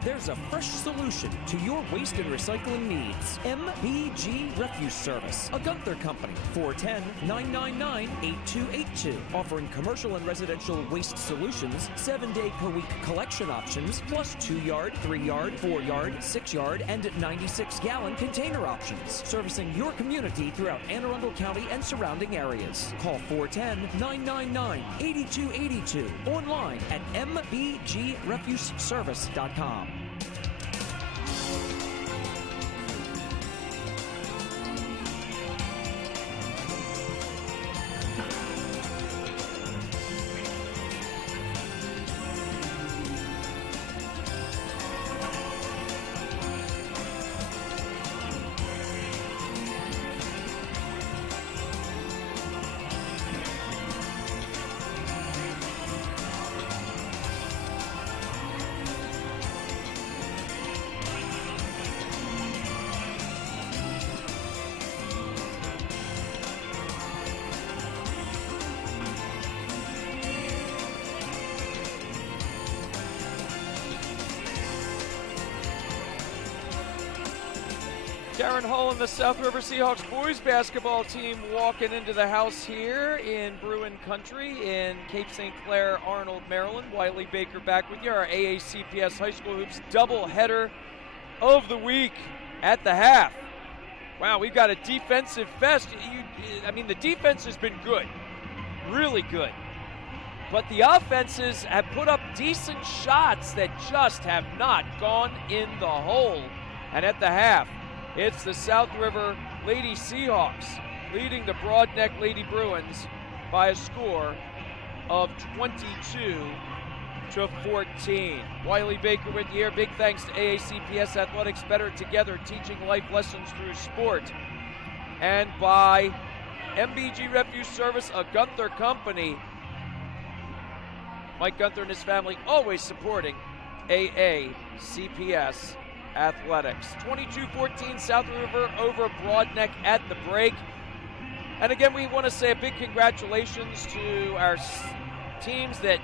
there's a fresh solution to your waste and recycling needs. MBG Refuse Service, a Gunther company. 410-999-8282. Offering commercial and residential waste solutions, 7-day per week collection options, plus 2-yard, 3-yard, 4-yard, 6-yard, and 96-gallon container options. Servicing your community throughout Anne Arundel County and surrounding areas. Call 410-999-8282. Online at mbgrefuseservice.com. Darren Hull and the South River Seahawks boys basketball team walking into the house here in Bruin Country in Cape St. Clair, Arnold, Maryland. Wiley Baker back with you, our AACPS High School Hoops doubleheader of the week at the half. Wow, we've got a defensive fest. The defense has been good, really good. But the offenses have put up decent shots that just have not gone in the hole. And at the half, it's the South River Lady Seahawks leading the Broadneck Lady Bruins by a score of 22-14. Wiley Baker with you here. Big thanks to AACPS Athletics, Better Together, teaching life lessons through sport. And by MBG Refuse Service, a Gunther company. Mike Gunther and his family always supporting AACPS Athletics. 22-14 South River over Broadneck at the break. And again, we want to say a big congratulations to our teams that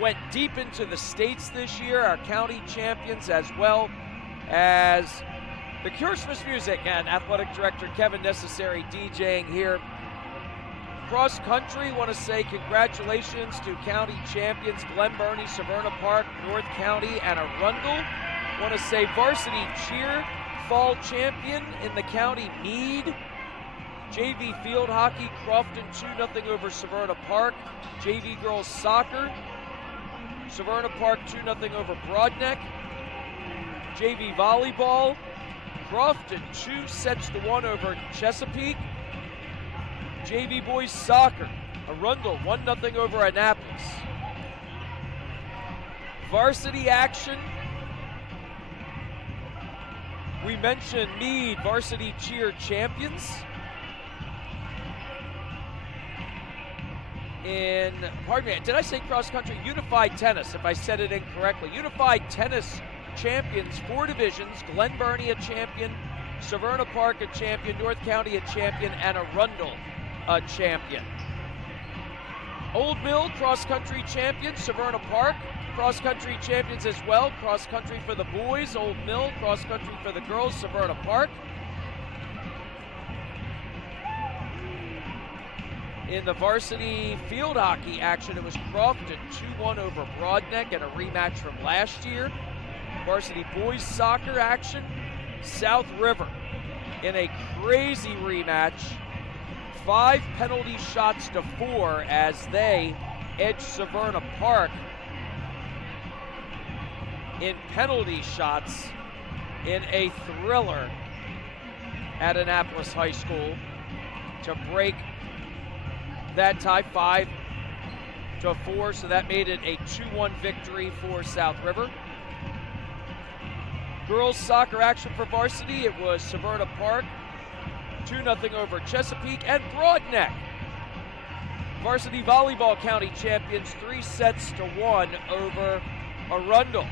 went deep into the states this year, our county champions, as well as the Christmas music and athletic director Kevin Necessary DJing here. Cross country, want to say congratulations to county champions Glen Burnie, Severna Park, North County, and Arundel. Want to say varsity cheer, fall champion in the county Meade. JV field hockey, Crofton 2-0 over Severna Park. JV girls soccer, Severna Park 2-0 over Broadneck. JV volleyball, Crofton 2-1 over Chesapeake. JV boys soccer, Arundel 1-0 over Annapolis. Varsity action, we mentioned Meade varsity cheer champions. Did I say cross country? Unified tennis, if I said it incorrectly. Unified tennis champions, 4 divisions. Glen Burnie a champion, Severna Park a champion, North County a champion, and Arundel a champion. Old Mill cross country champions, Severna Park. Cross country champions as well. Cross country for the boys, Old Mill. Cross country for the girls, Severna Park. In the varsity field hockey action, it was Crofton 2-1 over Broadneck and a rematch from last year. Varsity boys soccer action, South River in a crazy rematch. 5 penalty shots to 4 as they edge Severna Park in penalty shots in a thriller at Annapolis High School to break that tie 5-4, so that made it a 2-1 victory for South River. Girls soccer action for varsity, it was Severna Park 2-0 over Chesapeake, and Broadneck, varsity volleyball county champions, 3-1 over Arundel.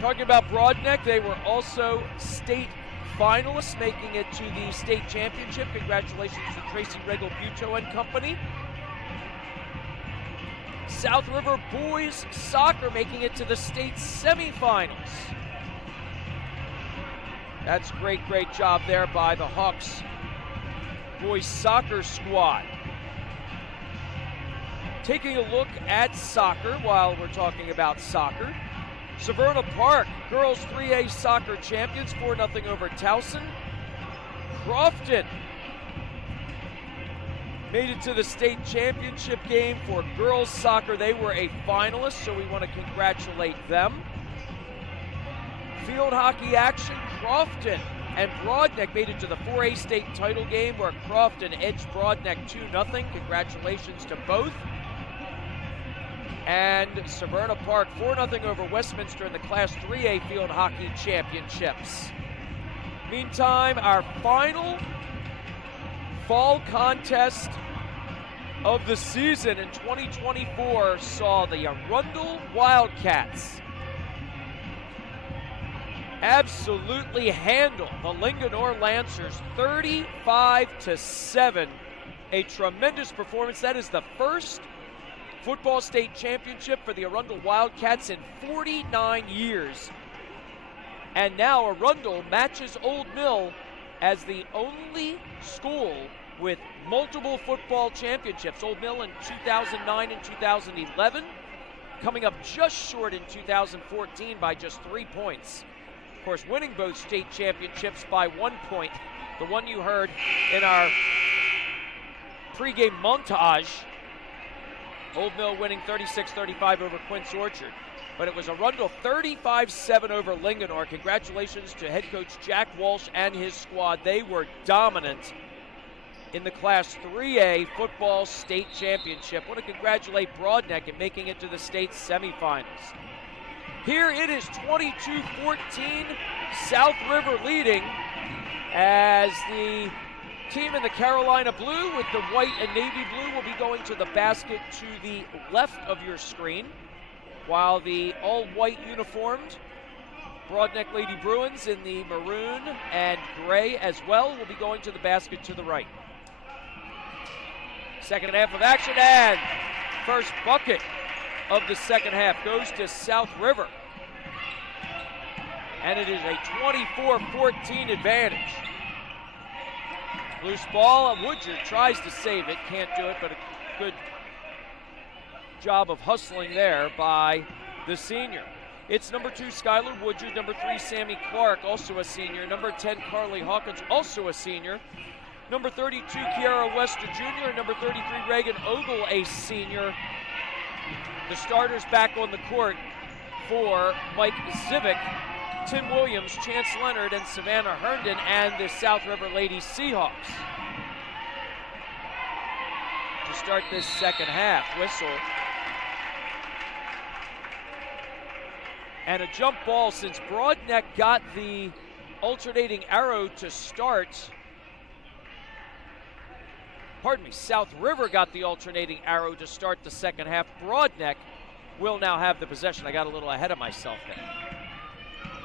Talking about Broadneck, they were also state finalists, making it to the state championship. Congratulations to Tracy Regal Buto and company. South River boys soccer making it to the state semifinals. That's great job there by the Hawks boys soccer squad. Taking a look at soccer while we're talking about soccer. Severna Park, girls 3A soccer champions, 4-0 over Towson. Crofton made it to the state championship game for girls soccer. They were a finalist, so we want to congratulate them. Field hockey action, Crofton and Broadneck made it to the 4A state title game where Crofton edged Broadneck 2-0. Congratulations to both. And Severna Park 4-0 over Westminster in the Class 3A field hockey championships. Meantime, our final fall contest of the season in 2024 saw the Arundel Wildcats absolutely handle the Linganore Lancers 35-7. A tremendous performance. That is the first football state championship for the Arundel Wildcats in 49 years. And now Arundel matches Old Mill as the only school with multiple football championships. Old Mill in 2009 and 2011, coming up just short in 2014 by just 3 points. Of course, winning both state championships by 1 point. The one you heard in our pregame montage, Old Mill winning 36-35 over Quince Orchard. But it was Arundel 35-7 over Linganore. Congratulations to head coach Jack Walsh and his squad. They were dominant in the Class 3A football state championship. I want to congratulate Broadneck in making it to the state semifinals. Here it is 22-14, South River leading as the team in the Carolina blue with the white and navy blue will be going to the basket to the left of your screen, while the all-white uniformed Broadneck Lady Bruins in the maroon and gray as well will be going to the basket to the right. Second half of action, and first bucket of the second half goes to South River. And it is a 24-14 advantage. Loose ball, Woodyard tries to save it, can't do it, but a good job of hustling there by the senior. It's number 2, Skylar Woodyard, number 3, Sammy Clark, also a senior, number 10, Carly Hawkins, also a senior, number 32, Kiara Wester Jr., and number 33, Reagan Ogle, a senior. The starters back on the court for Mike Zivick, Tim Williams, Chance Leonard, and Savannah Herndon, and the South River Ladies Seahawks. To start this second half, whistle. And a jump ball since Broadneck got the alternating arrow to start. Pardon me, South River got the alternating arrow to start the second half. Broadneck will now have the possession. I got a little ahead of myself there.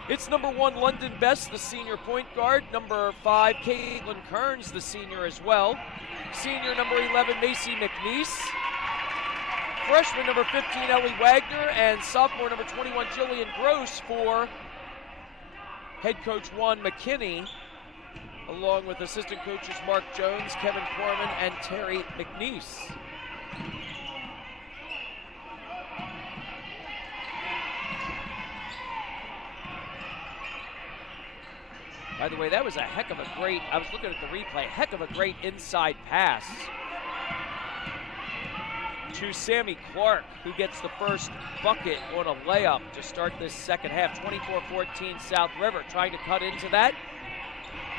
It's number 1, London Best, the senior point guard. Number 5, Caitlin Kearns, the senior as well. Senior number 11, Macy McNeese. Freshman number 15, Ellie Wagner. And sophomore number 21, Jillian Gross for head coach Juan McKinney, along with assistant coaches Mark Jones, Kevin Corman, and Terry McNeese. By the way, that was a heck of a great, I was looking at the replay, heck of a great inside pass to Sammy Clark, who gets the first bucket on a layup to start this second half. 24-14 South River. Trying to cut into that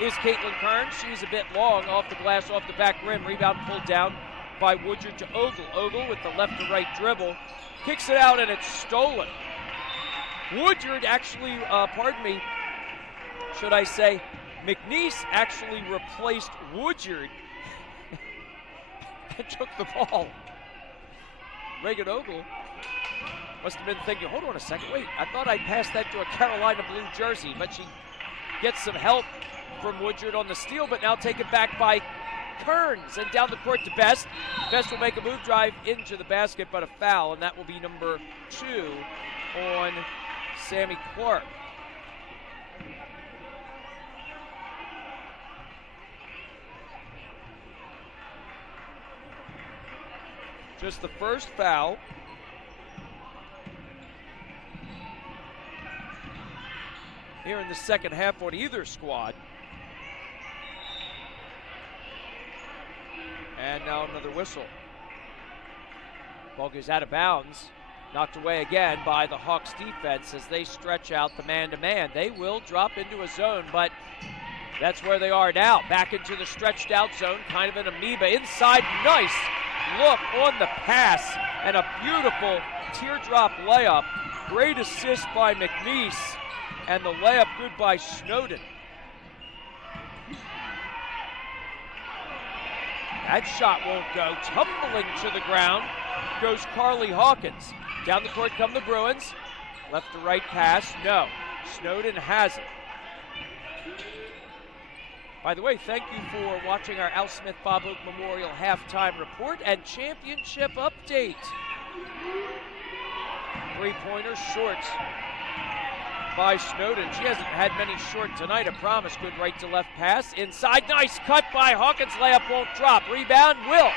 is Caitlin Kearns. She's a bit long off the glass, off the back rim. Rebound pulled down by Woodyard to Ogle. Ogle with the left to right dribble. Kicks it out and it's stolen. Woodyard actually, should I say, McNeese actually replaced Woodyard and took the ball. Reagan Ogle must have been thinking, hold on a second, wait, I thought I passed that to a Carolina blue jersey, but she gets some help from Woodyard on the steal, but now taken back by Kearns, and down the court to Best. Best will make a move drive into the basket, but a foul, and that will be number 2 on Sammy Clark. Just the first foul. Here in the second half on either squad. And now another whistle. Ball goes out of bounds. Knocked away again by the Hawks defense as they stretch out the man-to-man. They will drop into a zone, but that's where they are now. Back into the stretched out zone, kind of an amoeba. Inside, nice look on the pass, and a beautiful teardrop layup. Great assist by McNeese, and the layup good by Snowden. That shot won't go. Tumbling to the ground goes Carly Hawkins. Down the court come the Bruins. Left to right pass, no. Snowden has it. By the way, thank you for watching our Al Smith Bob Oak Memorial halftime report and championship update. Three-pointer short by Snowden. She hasn't had many short tonight, I promise. Good right to left pass. Inside, nice cut by Hawkins. Layup won't drop. Rebound, will.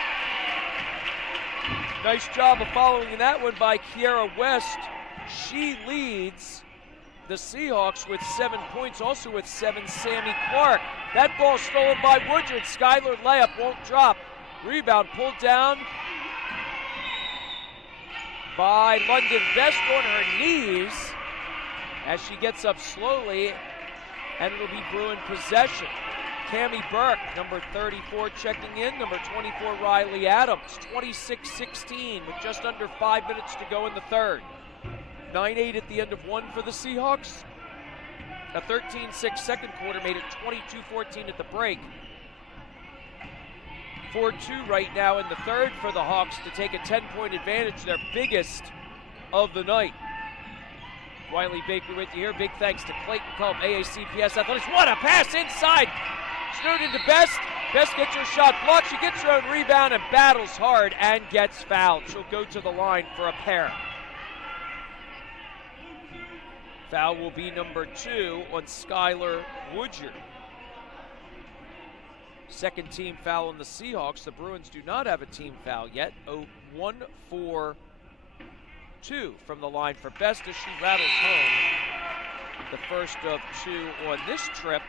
Nice job of following that one by Kiera West. She leads the Seahawks with 7 points, also with 7, Sammy Clark. That ball stolen by Woodard. Skylar layup won't drop. Rebound pulled down by London Best on her knees as she gets up slowly, and it'll be Bruin possession. Cammie Burke, number 34, checking in. Number 24, Riley Adams, 26-16 with just under 5 minutes to go in the third. 9-8 at the end of one for the Seahawks. A 13-6 second quarter made it 22-14 at the break. 4-2 right now in the third for the Hawks to take a 10-point advantage, their biggest of the night. Wiley Baker with you here. Big thanks to Clayton Culp, AACPS Athletics. What a pass inside! Snowden to Best. Best gets her shot blocked. She gets her own rebound and battles hard and gets fouled. She'll go to the line for a pair. Foul will be number 2 on Skylar Woodard. Second team foul on the Seahawks. The Bruins do not have a team foul yet. 1-for-2 from the line for Best as she rattles home. The first of 2 on this trip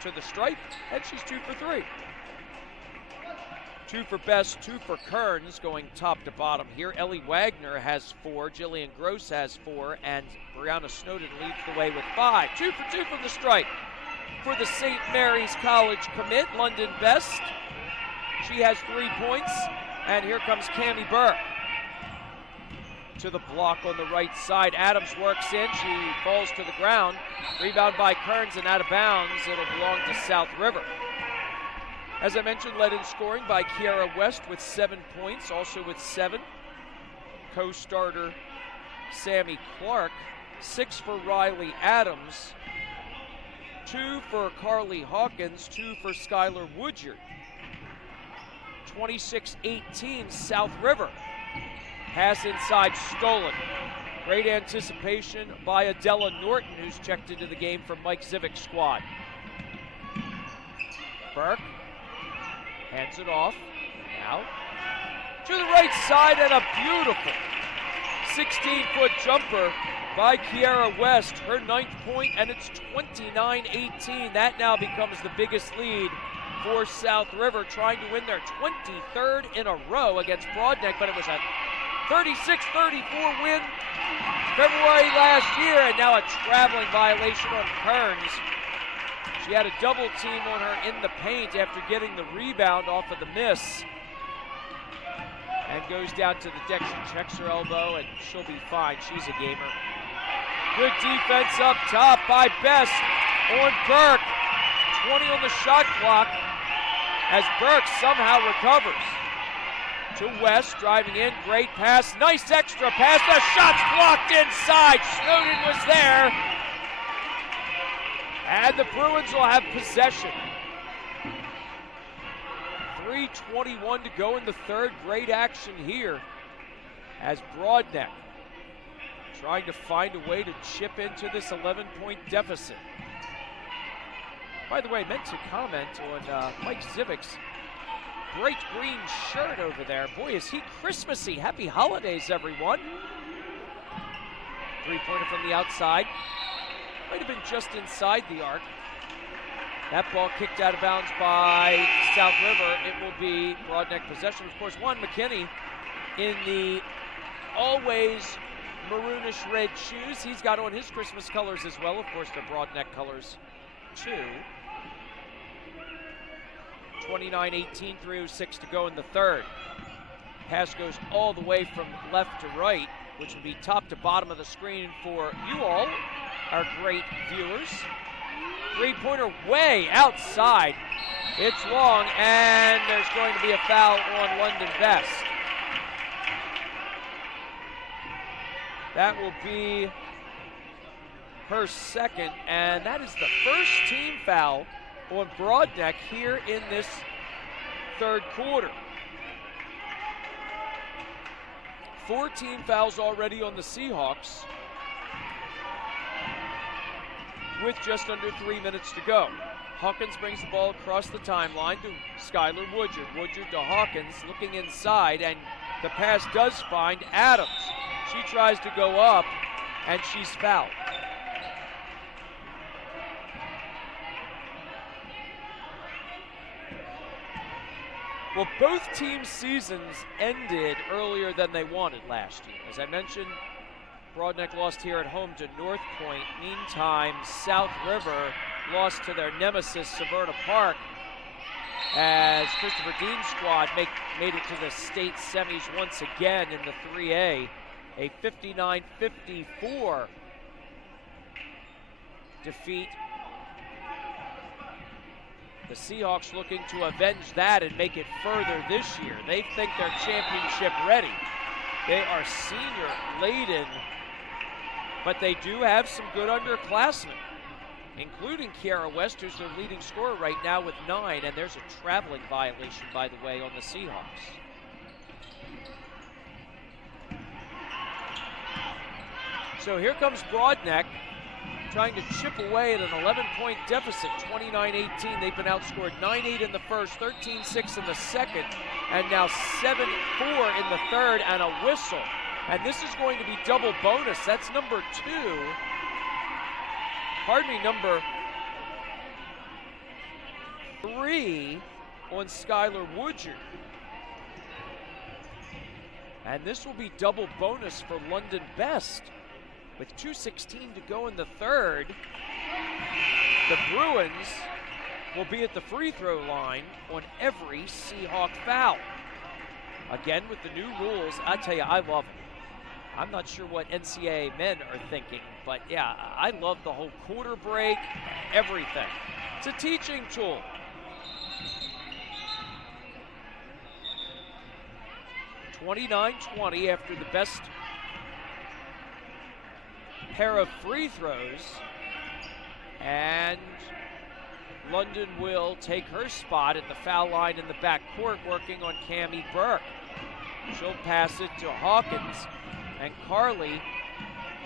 to the stripe, and she's 2 for 3. 2 for Best, 2 for Kearns, going top to bottom here. Ellie Wagner has 4, Jillian Gross has 4, and Brianna Snowden leads the way with 5. 2 for 2 from the stripe. For the St. Mary's College commit, London Best. She has 3 points, and here comes Cammie Burke. To the block on the right side. Adams works in. She falls to the ground. Rebound by Kearns and out of bounds. It'll belong to South River. As I mentioned, led in scoring by Kiera West with 7 points, also with 7. Co-starter Sammy Clark. 6 for Riley Adams. 2 for Carly Hawkins. 2 for Skylar Woodard. 26-18 South River. Pass inside, stolen. Great anticipation by Adela Norton, who's checked into the game from Mike Zivic's squad. Burke hands it off. Now to the right side, and a beautiful 16-foot jumper by Kiera West. Her 9th point, and it's 29-18. That now becomes the biggest lead for South River, trying to win their 23rd in a row against Broadneck, but it was a 36-34 win February last year, and now a traveling violation on Kearns. She had a double team on her in the paint after getting the rebound off of the miss. And goes down to the deck. She checks her elbow, and she'll be fine. She's a gamer. Good defense up top by Best on Burke. 20 on the shot clock as Burke somehow recovers. To West, driving in, great pass, nice extra pass, the shot's blocked inside, Snowden was there, and the Bruins will have possession. 3:21 to go in the third. Great action here as Broadneck trying to find a way to chip into this 11-point deficit. By the way, I meant to comment on Mike Zivic's bright green shirt over there. Boy, is he Christmassy. Happy holidays, everyone. Three-pointer from the outside. Might have been just inside the arc. That ball kicked out of bounds by South River. It will be Broadneck possession. Of course, Juan McKinney in the always maroonish red shoes. He's got on his Christmas colors as well. Of course, the Broadneck colors too. 29-18, 3:06 to go in the third. Pass goes all the way from left to right, which would be top to bottom of the screen for you all, our great viewers. Three-pointer way outside. It's long, and there's going to be a foul on London Best. That will be her second, and that is the first team foul on Broadneck here in this third quarter. 14 fouls already on the Seahawks with just under 3 minutes to go. Hawkins brings the ball across the timeline to Skylar Woodard. Woodard to Hawkins, looking inside, and the pass does find Adams. She tries to go up, and she's fouled. Well, both teams' seasons ended earlier than they wanted last year. As I mentioned, Broadneck lost here at home to North Point. Meantime, South River lost to their nemesis, Severna Park, as Christopher Dean's squad made it to the state semis once again in the 3A. A 59-54 defeat. The Seahawks looking to avenge that and make it further this year. They think they're championship ready. They are senior laden, but they do have some good underclassmen, including Kiara West, who's their leading scorer right now with 9, and there's a traveling violation, by the way, on the Seahawks. So here comes Broadneck trying to chip away at an 11-point deficit, 29-18. They've been outscored 9-8 in the first, 13-6 in the second, and now 7-4 in the third, and a whistle. And this is going to be double bonus. That's number 3 on Skylar Woodard. And this will be double bonus for London Best. With 2:16 to go in the third, the Bruins will be at the free throw line on every Seahawk foul. Again, with the new rules, I tell you, I love them. I'm not sure what NCAA men are thinking, but yeah, I love the whole quarter break, everything. It's a teaching tool. (29-20) after the best pair of free throws, and London will take her spot at the foul line in the backcourt, working on Cammie Burke. She'll pass it to Hawkins, and Carly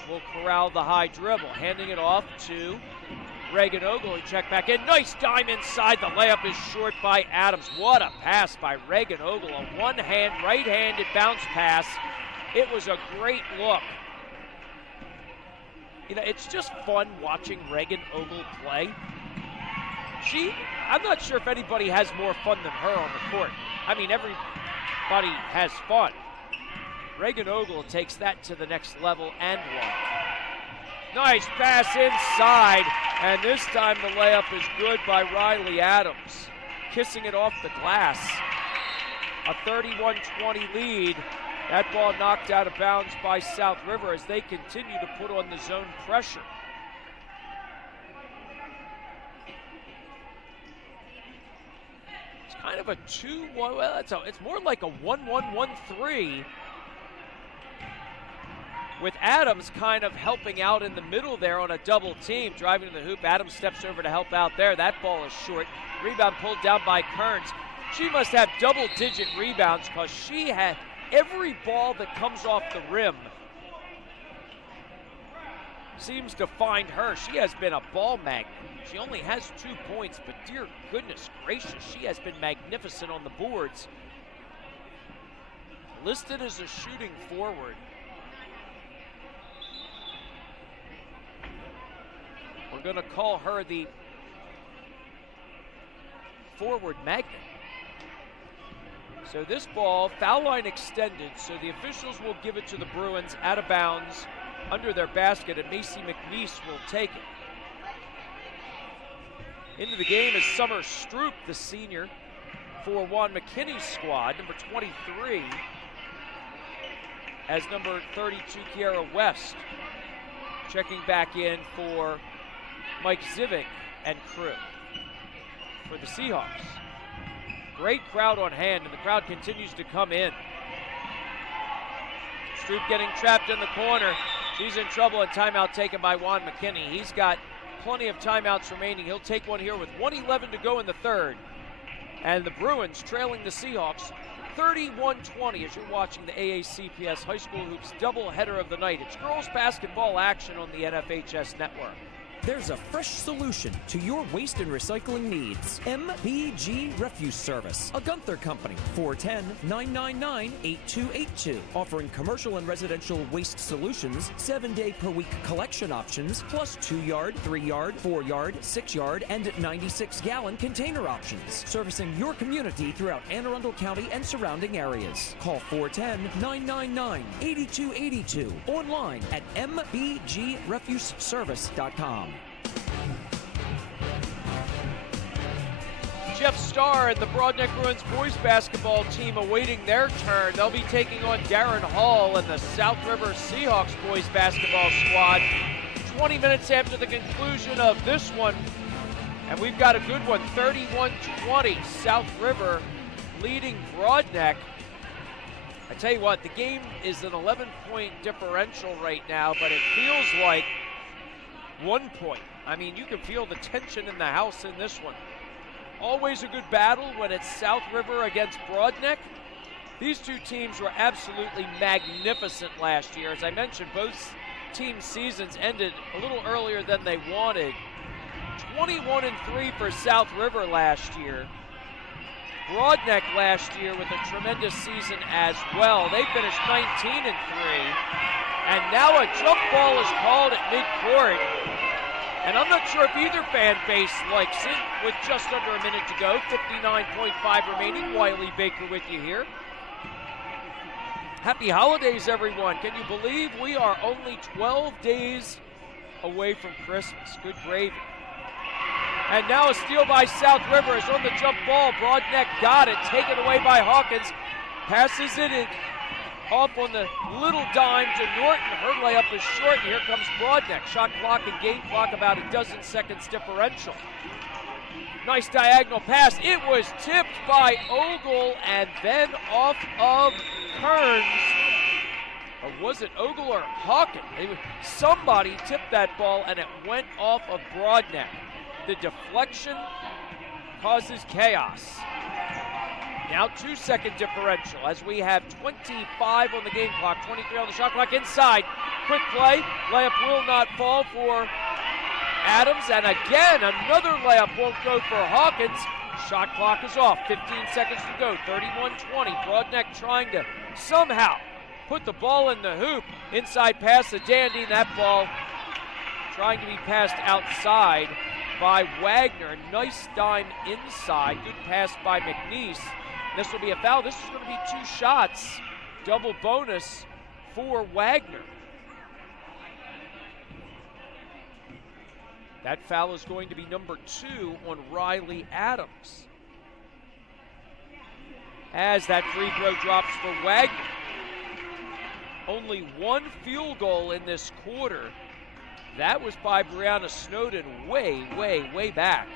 will corral the high dribble, handing it off to Reagan Ogle. Check back in. Nice dime inside. The layup is short by Adams. What a pass by Reagan Ogle. A one-hand, right-handed bounce pass. It was a great look. You know, it's just fun watching Reagan Ogle play. I'm not sure if anybody has more fun than her on the court. I mean, everybody has fun. Reagan Ogle takes that to the next level and one. Nice pass inside, and this time the layup is good by Riley Adams, kissing it off the glass. A 31-20 lead. That ball knocked out of bounds by South River as they continue to put on the zone pressure. It's kind of a 2-1, well, it's more like a 1-1-1-3, with Adams kind of helping out in the middle there on a double team, driving to the hoop. Adams steps over to help out there. That ball is short. Rebound pulled down by Kearns. She must have double-digit rebounds because she had every ball that comes off the rim seems to find her. She has been a ball magnet. She only has 2 points, but dear goodness gracious, she has been magnificent on the boards. Listed as a shooting forward. We're going to call her the forward magnet. So this ball, foul line extended, so the officials will give it to the Bruins out of bounds under their basket, and Macy McNeese will take it. Into the game is Summer Stroop, the senior, for Juan McKinney's squad, number 23, as number 32, Kiara West, checking back in for Mike Zivik and crew for the Seahawks. Great crowd on hand, and the crowd continues to come in. Stroop getting trapped in the corner. She's in trouble, and timeout taken by Juan McKinney. He's got plenty of timeouts remaining. He'll take one here with 1:11 to go in the third. And the Bruins trailing the Seahawks 31-20 as you're watching the AACPS High School Hoops doubleheader of the night. It's girls basketball action on the NFHS Network. There's a fresh solution to your waste and recycling needs. MBG Refuse Service, a Gunther company, 410-999-8282. Offering commercial and residential waste solutions, 7-day per week collection options, plus 2-yard, 3-yard, 4-yard, 6-yard, and 96-gallon container options. Servicing your community throughout Anne Arundel County and surrounding areas. Call 410-999-8282. Online at mbgrefuseservice.com. Jeff Starr and the Broadneck Bruins boys basketball team awaiting their turn. They'll be taking on Darren Hall and the South River Seahawks boys basketball squad 20 minutes after the conclusion of this one. And we've got a good one, 31-20, South River leading Broadneck. I tell you what, the game is an 11-point differential right now, but it feels like 1 point. I mean, you can feel the tension in the house in this one. Always a good battle when it's South River against Broadneck. These two teams were absolutely magnificent last year. As I mentioned, both teams' seasons ended a little earlier than they wanted. 21-3 for South River last year. Broadneck last year with a tremendous season as well. They finished 19-3. And now a jump ball is called at midcourt. And I'm not sure if either fan base likes it with just under a minute to go. 59.5 remaining. Wiley Baker with you here. Happy holidays, everyone. Can you believe we are only 12 days away from Christmas? Good gravy. And now a steal by South River is on the jump ball. Broadneck got it, taken away by Hawkins. Passes it in. Off on the little dime to Norton. Her layup is short. Here comes Broadneck. Shot clock and game clock about a dozen seconds differential. Nice diagonal pass. It was tipped by Ogle and then off of Kearns. Or was it Ogle or Hawkins? Somebody tipped that ball and it went off of Broadneck. The deflection causes chaos. Now 2-second differential as we have 25 on the game clock, 23 on the shot clock inside. Quick play, layup will not fall for Adams, and again another layup won't go for Hawkins. Shot clock is off, 15 seconds to go, 31-20. Broadneck trying to somehow put the ball in the hoop. Inside pass to Dandy, and that ball trying to be passed outside by Wagner. Nice dime inside, good pass by McNeese. This will be a foul. This is going to be 2 shots. Double bonus for Wagner. That foul is going to be number 2 on Riley Adams. As that free throw drops for Wagner. Only 1 field goal in this quarter. That was by Brianna Snowden way back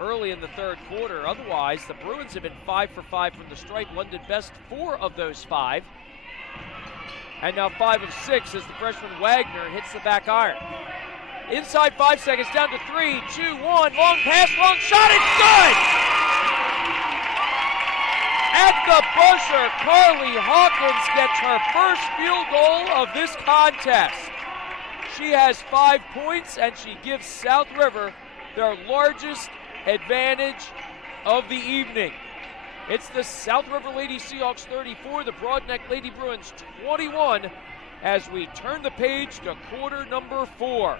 early in the third quarter. Otherwise, the Bruins have been 5 for 5 from the stripe. London Best 4 of those 5. And now 5 of 6 as the freshman Wagner hits the back iron. Inside 5 seconds, down to 3, 2, 1. Long pass, long shot, it's good! At the buzzer, Carly Hawkins gets her first field goal of this contest. She has 5 points, and she gives South River their largest advantage of the evening. It's the South River Lady Seahawks 34, the Broadneck Lady Bruins 21, as we turn the page to quarter number 4.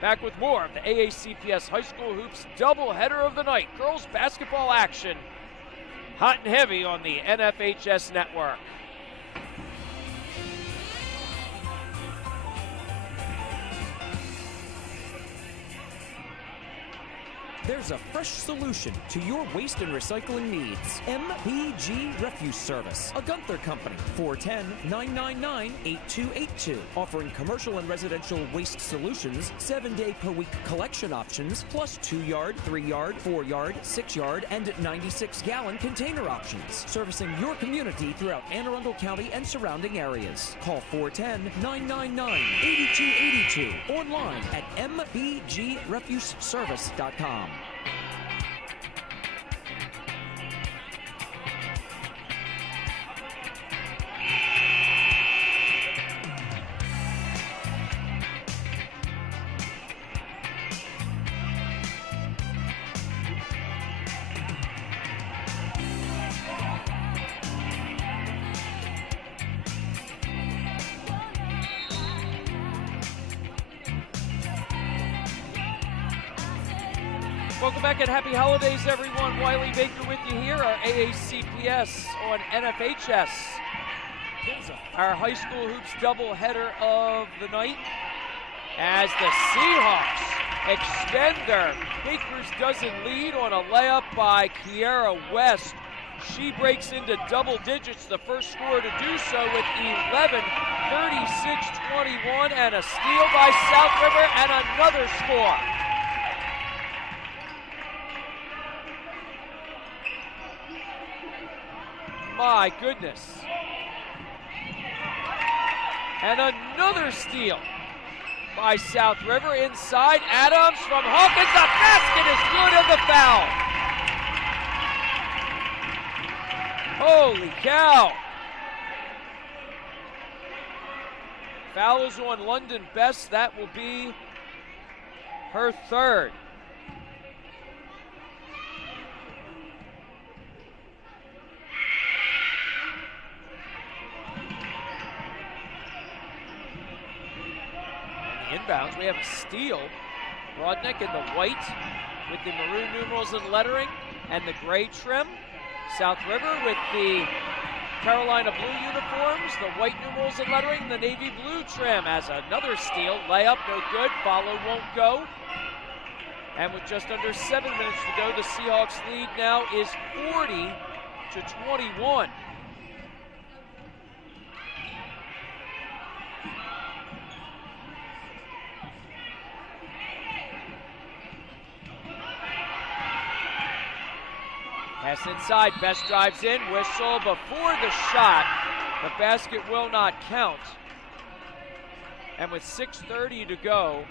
Back with more of the AACPS High School Hoops doubleheader of the night. Girls basketball action, hot and heavy on the NFHS network. There's a fresh solution to your waste and recycling needs. MPG Refuse Service, a Gunther company. 410-999-8282. Offering commercial and residential waste solutions, 7-day-per-week collection options, plus 2-yard, 3-yard, 4-yard, 6-yard, and 96-gallon container options. Servicing your community throughout Anne Arundel County and surrounding areas. Call 410-999-8282. Online at mpgrefuseservice.com. Welcome back and happy holidays, everyone. Wiley Baker with you here, our AACPS on NFHS. Our high school hoops doubleheader of the night as the Seahawks extend their Baker's Dozen lead on a layup by Kiara West. She breaks into double digits, the first scorer to do so with 11, 36-21, and a steal by South River and another score. My goodness. And another steal by South River inside. Adams from Hawkins. The basket is good, and the foul. Holy cow. Foul is on London Best. That will be her third. Inbounds, we have a steal. Broadneck in the white with the maroon numerals and lettering and the gray trim. South River with the Carolina blue uniforms, the white numerals and lettering, the navy blue trim as another steal. Layup, no good. Follow won't go. And with just under 7 minutes to go, the Seahawks lead now is 40-21. Pass inside, Best drives in, whistle before the shot. The basket will not count. And with 6:30 to go,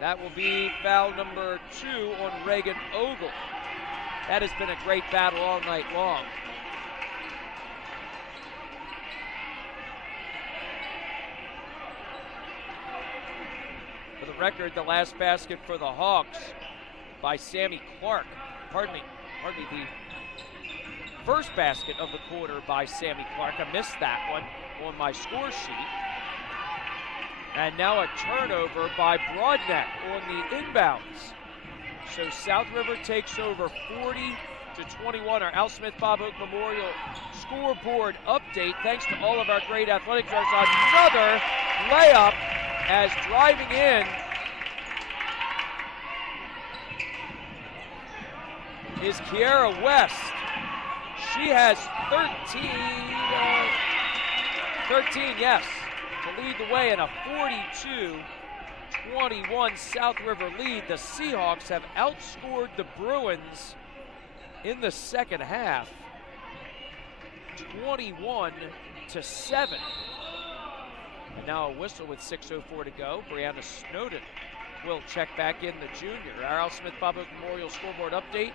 that will be foul number 2 on Reagan Ogle. That has been a great battle all night long. For the record, the last basket for the Hawks by Sammy Clark. Pardon me, the first basket of the quarter by Sammy Clark. I missed that one on my score sheet. And now a turnover by Broadneck on the inbounds. So South River takes over 40-21. Our Al Smith Bob Oak Memorial scoreboard update. Thanks to all of our great athletic directors. Another layup as driving in is Kiara West. She has 13, yes, to lead the way in a 42-21 South River lead. The Seahawks have outscored the Bruins in the second half, 21-7. And now a whistle with 6:04 to go. Brianna Snowden will check back in, the junior. Our Al Smith Bob Hope Memorial Scoreboard Update,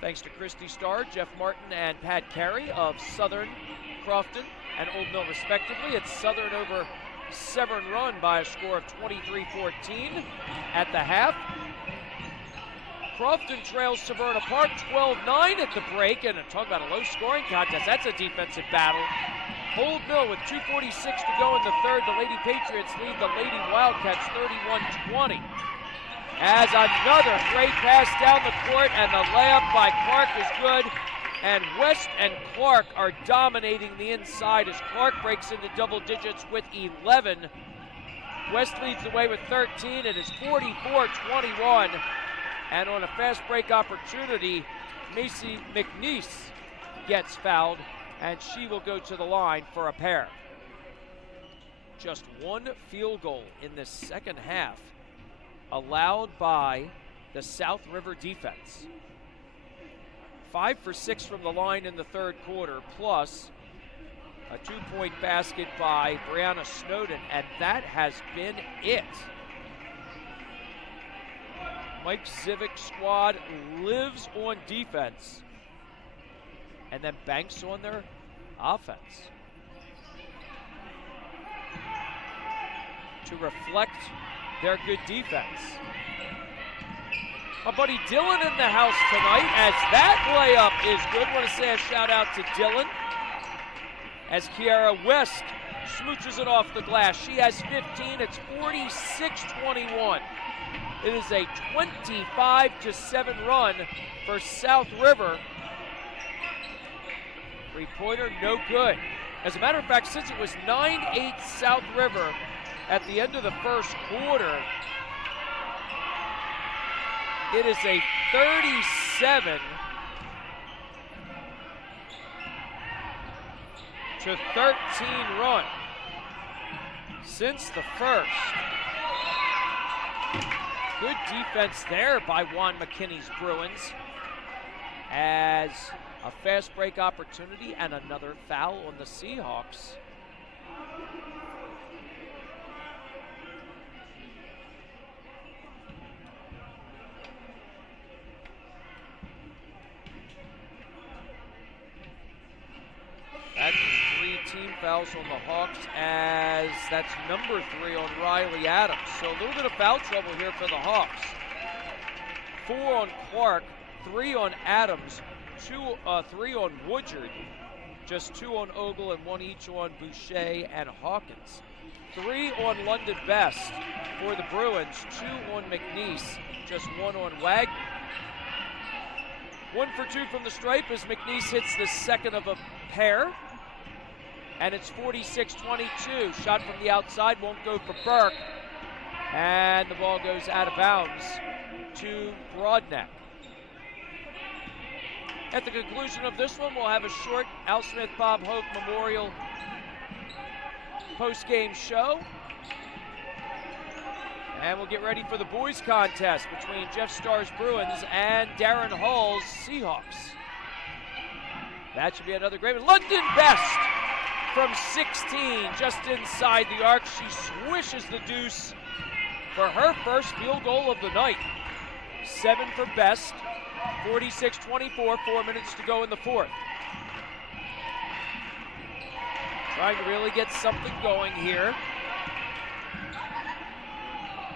thanks to Christy Starr, Jeff Martin, and Pat Carey of Southern, Crofton, and Old Mill respectively. It's Southern over Severn Run by a score of 23-14 at the half. Crofton trails Severna Park 12-9 at the break, and talk about a low-scoring contest. That's a defensive battle. Old Mill with 2:46 to go in the third. The Lady Patriots lead the Lady Wildcats 31-20. As another great pass down the court, and the layup by Clark is good. And West and Clark are dominating the inside as Clark breaks into double digits with 11. West leads the way with 13. It is 44-21. And on a fast break opportunity, Macy McNeese gets fouled, and she will go to the line for a pair. Just one field goal in the second half allowed by the South River defense. 5 for 6 from the line in the third quarter, plus a 2-point basket by Brianna Snowden, and that has been it. Mike Zivic's squad lives on defense and then banks on their offense to reflect their good defense. My buddy Dylan in the house tonight, as that layup is good. I want to say a shout out to Dylan as Kiara West smooches it off the glass. She has 15. It's 46-21. It is a 25-7 run for South River. Three-pointer, no good. As a matter of fact, since it was 9-8 South River at the end of the first quarter, it is a 37-13 run since the first. Good defense there by Juan McKinney's Bruins, as a fast break opportunity and another foul on the Seahawks. That's 3 team fouls on the Hawks, as that's number 3 on Riley Adams. So a little bit of foul trouble here for the Hawks. 4 on Clark, 3 on Adams, 3 on Woodard, just 2 on Ogle, and 1 each on Boucher and Hawkins. 3 on London Best for the Bruins, 2 on McNeese, just 1 on Wagner. 1 for 2 from the stripe as McNeese hits the second of a pair. And it's 46-22. Shot from the outside won't go for Burke. And the ball goes out of bounds to Broadneck. At the conclusion of this one, we'll have a short Al Smith Bob Hope Memorial post-game show. And we'll get ready for the boys contest between Jeff Starr's Bruins and Darren Hall's Seahawks. That should be another great one. London Best from 16, just inside the arc. She swishes the deuce for her first field goal of the night. 7 for Best, 46-24, 4 minutes to go in the fourth. Trying to really get something going here.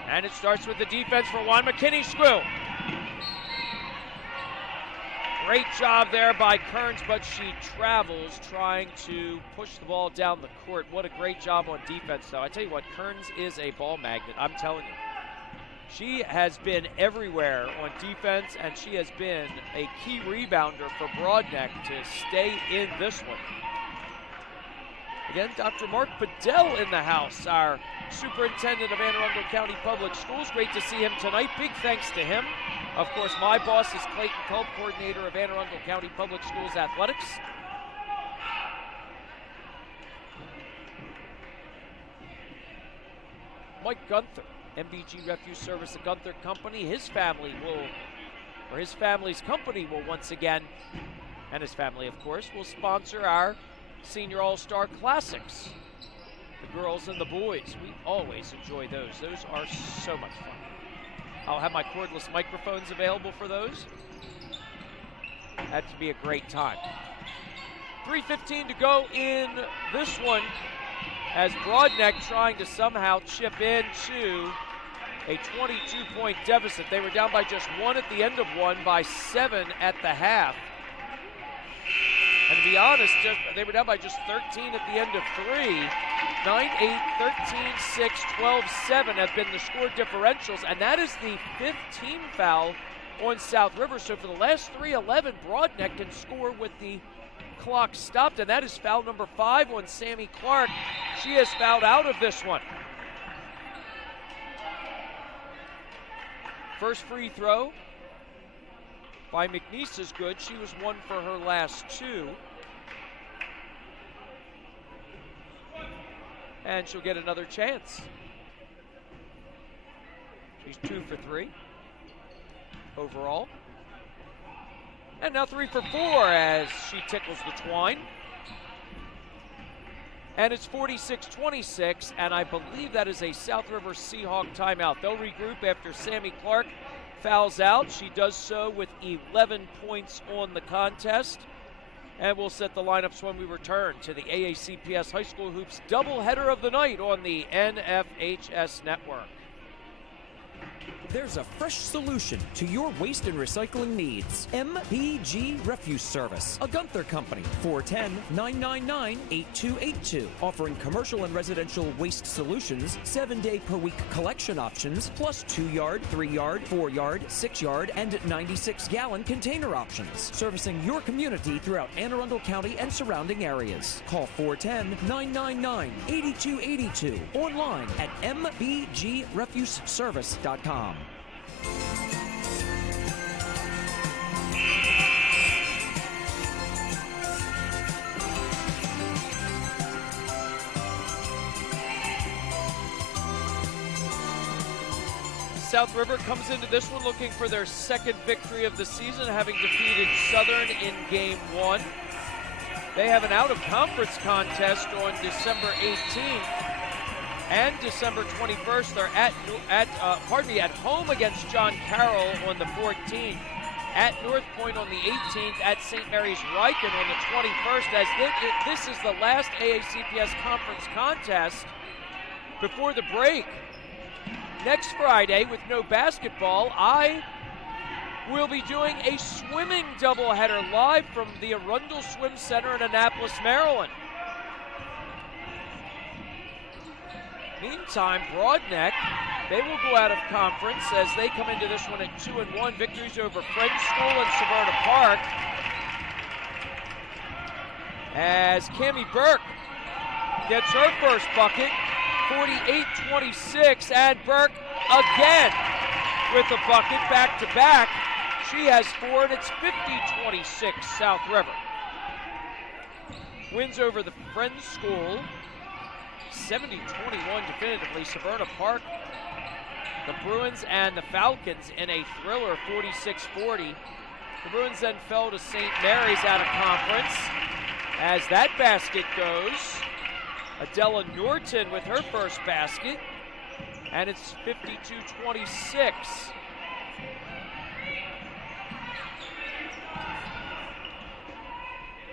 And it starts with the defense for Juan McKinney Screw. Great job there by Kearns, but she travels trying to push the ball down the court. What a great job on defense, though. I tell you what, Kearns is a ball magnet, I'm telling you. She has been everywhere on defense, and she has been a key rebounder for Broadneck to stay in this one. Again, Dr. Mark Bedell in the house, our superintendent of Anne Arundel County Public Schools. Great to see him tonight. Big thanks to him. Of course, my boss is Clayton Culp, coordinator of Anne Arundel County Public Schools Athletics. Mike Gunther, MBG Refuse Service, the Gunther Company. His family will, or his family's company will once again, and his family, of course, will sponsor our Senior All-Star Classics. The girls and the boys. We always enjoy those. Those are so much fun. I'll have my cordless microphones available for those. That would be a great time. 3:15 to go in this one as Broadneck trying to somehow chip into a 22-point deficit. They were down by just one at the end of one, by 7 at the half. And to be honest, they were down by just 13 at the end of 3. 9-8, 13-6, 12-7 have been the score differentials, and that is the 5th team foul on South River. So for the last 3:11, Broadneck can score with the clock stopped, and that is foul number 5 on Sammy Clark. She has fouled out of this one. First free throw by McNeese is good. She was 1 for her last 2. And she'll get another chance. She's 2 for 3 overall. And now 3 for 4 as she tickles the twine. And it's 46-26, and I believe that is a South River Seahawk timeout. They'll regroup after Sammy Clark fouls out. She does so with 11 points on the contest. And we'll set the lineups when we return to the AACPS High School Hoops doubleheader of the night on the NFHS Network. There's a fresh solution to your waste and recycling needs. MPG Refuse Service, a Gunther company, 410-999-8282. Offering commercial and residential waste solutions, 7-day per week collection options, plus 2-yard, 3-yard, 4-yard, 6-yard, and 96-gallon container options. Servicing your community throughout Anne Arundel County and surrounding areas. Call 410-999-8282. Online at mbgrefuseservice.com. South River comes into this one looking for their second victory of the season, having defeated Southern in Game 1. They have an out-of-conference contest on December 18th and December 21st. They're at home against John Carroll on the 14th, at North Point on the 18th, at St. Mary's Riken on the 21st. As this is the last AACPS conference contest before the break. Next Friday, with no basketball, I will be doing a swimming doubleheader live from the Arundel Swim Center in Annapolis, Maryland. Meantime, Broadneck, they will go out of conference as they come into this one at 2-1, victories over Friends School and Severna Park. As Cammie Burke gets her first bucket, 48-26, and Burke again with a bucket back-to-back. She has 4, and it's 50-26 South River. Wins over the Friends School, 70-21 definitively. Severna Park, the Bruins and the Falcons in a thriller, 46-40. The Bruins then fell to St. Mary's out of conference. As that basket goes, Adela Norton with her first basket, and it's 52-26.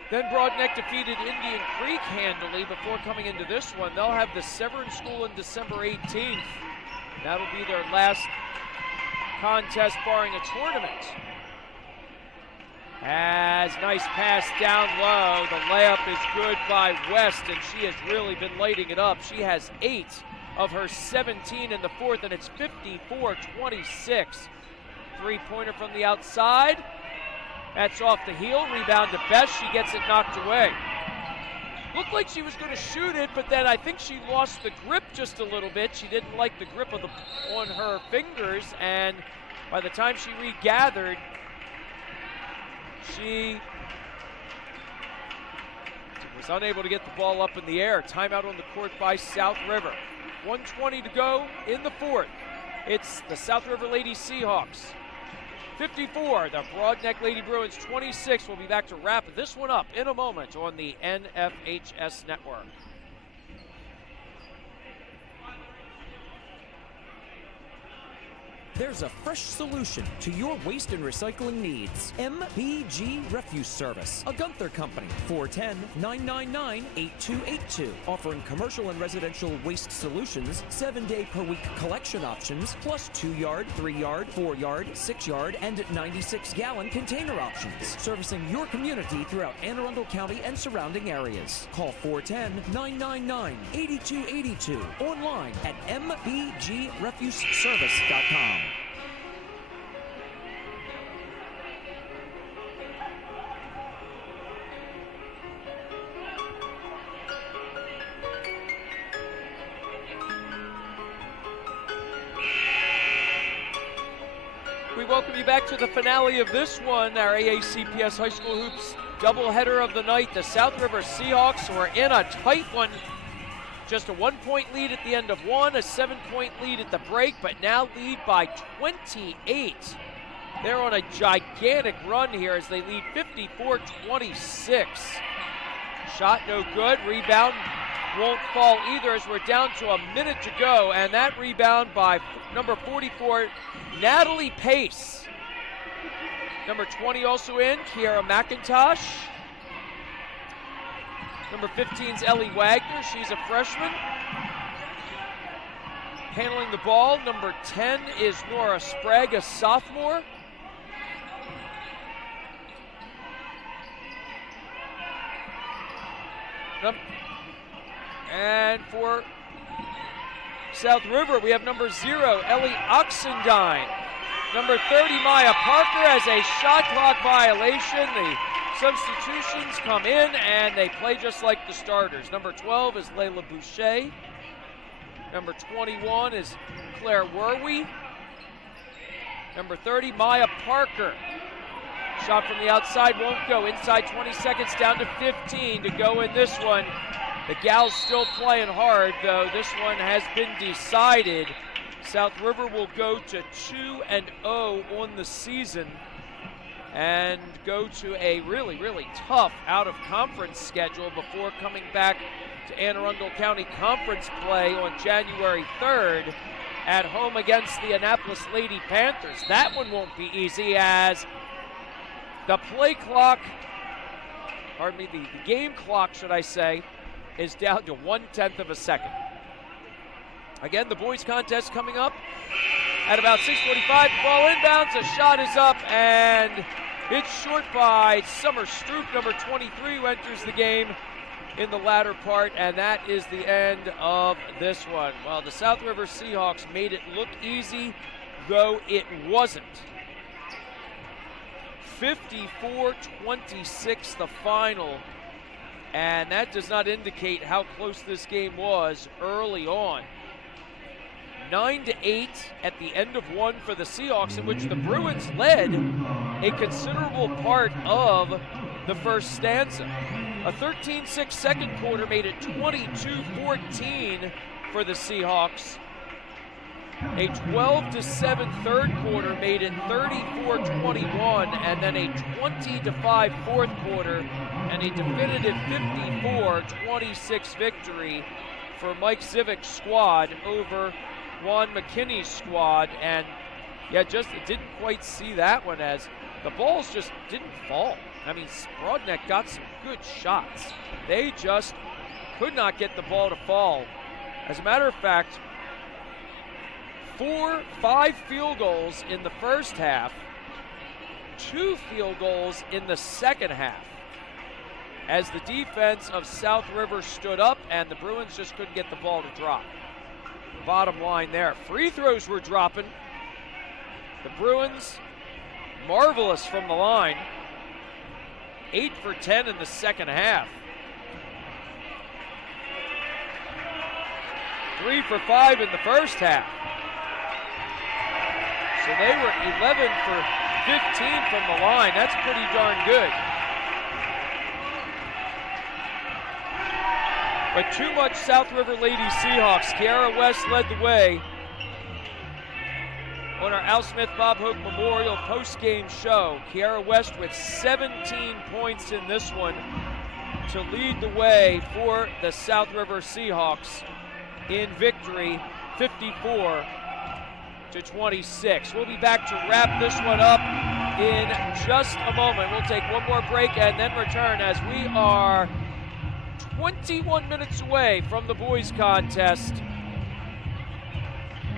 Then Broadneck defeated Indian Creek handily before coming into this one. They'll have the Severn School in December 18th. That'll be their last contest barring a tournament. As nice pass down low. The layup is good by West, and she has really been lighting it up. She has 8 of her 17 in the fourth, and it's 54-26. Three-pointer from the outside. That's off the heel. Rebound to Best. She gets it knocked away. Looked like she was going to shoot it, but then I think she lost the grip just a little bit. She didn't like the grip on her fingers, and by the time she regathered, she was unable to get the ball up in the air. Timeout on the court by South River. 1:20 to go in the fourth. It's the South River Lady Seahawks 54, the Broadneck Lady Bruins 26. We'll be back to wrap this one up in a moment on the NFHS Network. there's a fresh solution to your waste and recycling needs. MBG Refuse Service, a Gunther company, 410-999-8282, offering commercial and residential waste solutions, 7-day per week collection options, plus 2-yard, 3-yard, 4-yard, 6-yard, and 96-gallon container options, servicing your community throughout Anne Arundel County and surrounding areas. Call 410-999-8282, online at mbgrefuseservice.com. We welcome you back to the finale of this one, our AACPS High School Hoops doubleheader of the night. The South River Seahawks were in a tight one. Just a 1-point lead at the end of one, a 7-point lead at the break, but now lead by 28. They're on a gigantic run here as they lead 54-26. Shot no good, rebound won't fall either as we're down to a minute to go, and that rebound by number 44, Natalie Pace. Number 20 also in, Kiara McIntosh. Number 15 is Ellie Wagner, she's a freshman. Handling the ball, number 10 is Nora Sprague, a sophomore. And for South River, we have number 0, Ellie Oxendine. Number 30, Maya Parker, has a shot clock violation. The substitutions come in and they play just like the starters. Number 12 is Layla Boucher. Number 21 is Claire Werwe. Number 30, Maya Parker. Shot from the outside won't go. Inside 20 seconds, down to 15 to go in this one. The Gals still playing hard, though. This one has been decided. South River will go to 2-0 on the season and go to a really, really tough out-of-conference schedule before coming back to Anne Arundel County Conference play on January 3rd at home against the Annapolis Lady Panthers. That one won't be easy as the play clock, the game clock, should I say, is down to 1/10 of a second. Again, the boys contest coming up at about 6:45. The ball inbounds, a shot is up, and it's short by Summer Stroop, number 23, who enters the game in the latter part, and that is the end of this one. Well, the South River Seahawks made it look easy, though it wasn't. 54-26 the final, and that does not indicate how close this game was early on. 9-8 at the end of one for the Seahawks, in which the Bruins led a considerable part of the first stanza. A 13-6 second quarter made it 22-14 for the Seahawks. A 12-7 third quarter made it 34-21, and then a 20-5 fourth quarter, and a definitive 54-26 victory for Mike Zivic's squad over Juan McKinney's squad. And yeah, it didn't quite see that one as the balls just didn't fall. I mean, Broadneck got some good shots. They just could not get the ball to fall. As a matter of fact, 5 field goals in the first half, 2 field goals in the second half, as the defense of South River stood up and the Bruins just couldn't get the ball to drop. Bottom line there. Free throws were dropping. The Bruins, marvelous from the line. 8 for 10 in the second half. 3 for 5 in the first half. So they were 11 for 15 from the line. That's pretty darn good. But too much South River Lady Seahawks. Kiara West led the way on our Al Smith Bob Hoke Memorial post-game show. Kiara West with 17 points in this one to lead the way for the South River Seahawks in victory, to 26. We'll be back to wrap this one up in just a moment. We'll take one more break and then return as we are 21 minutes away from the boys contest.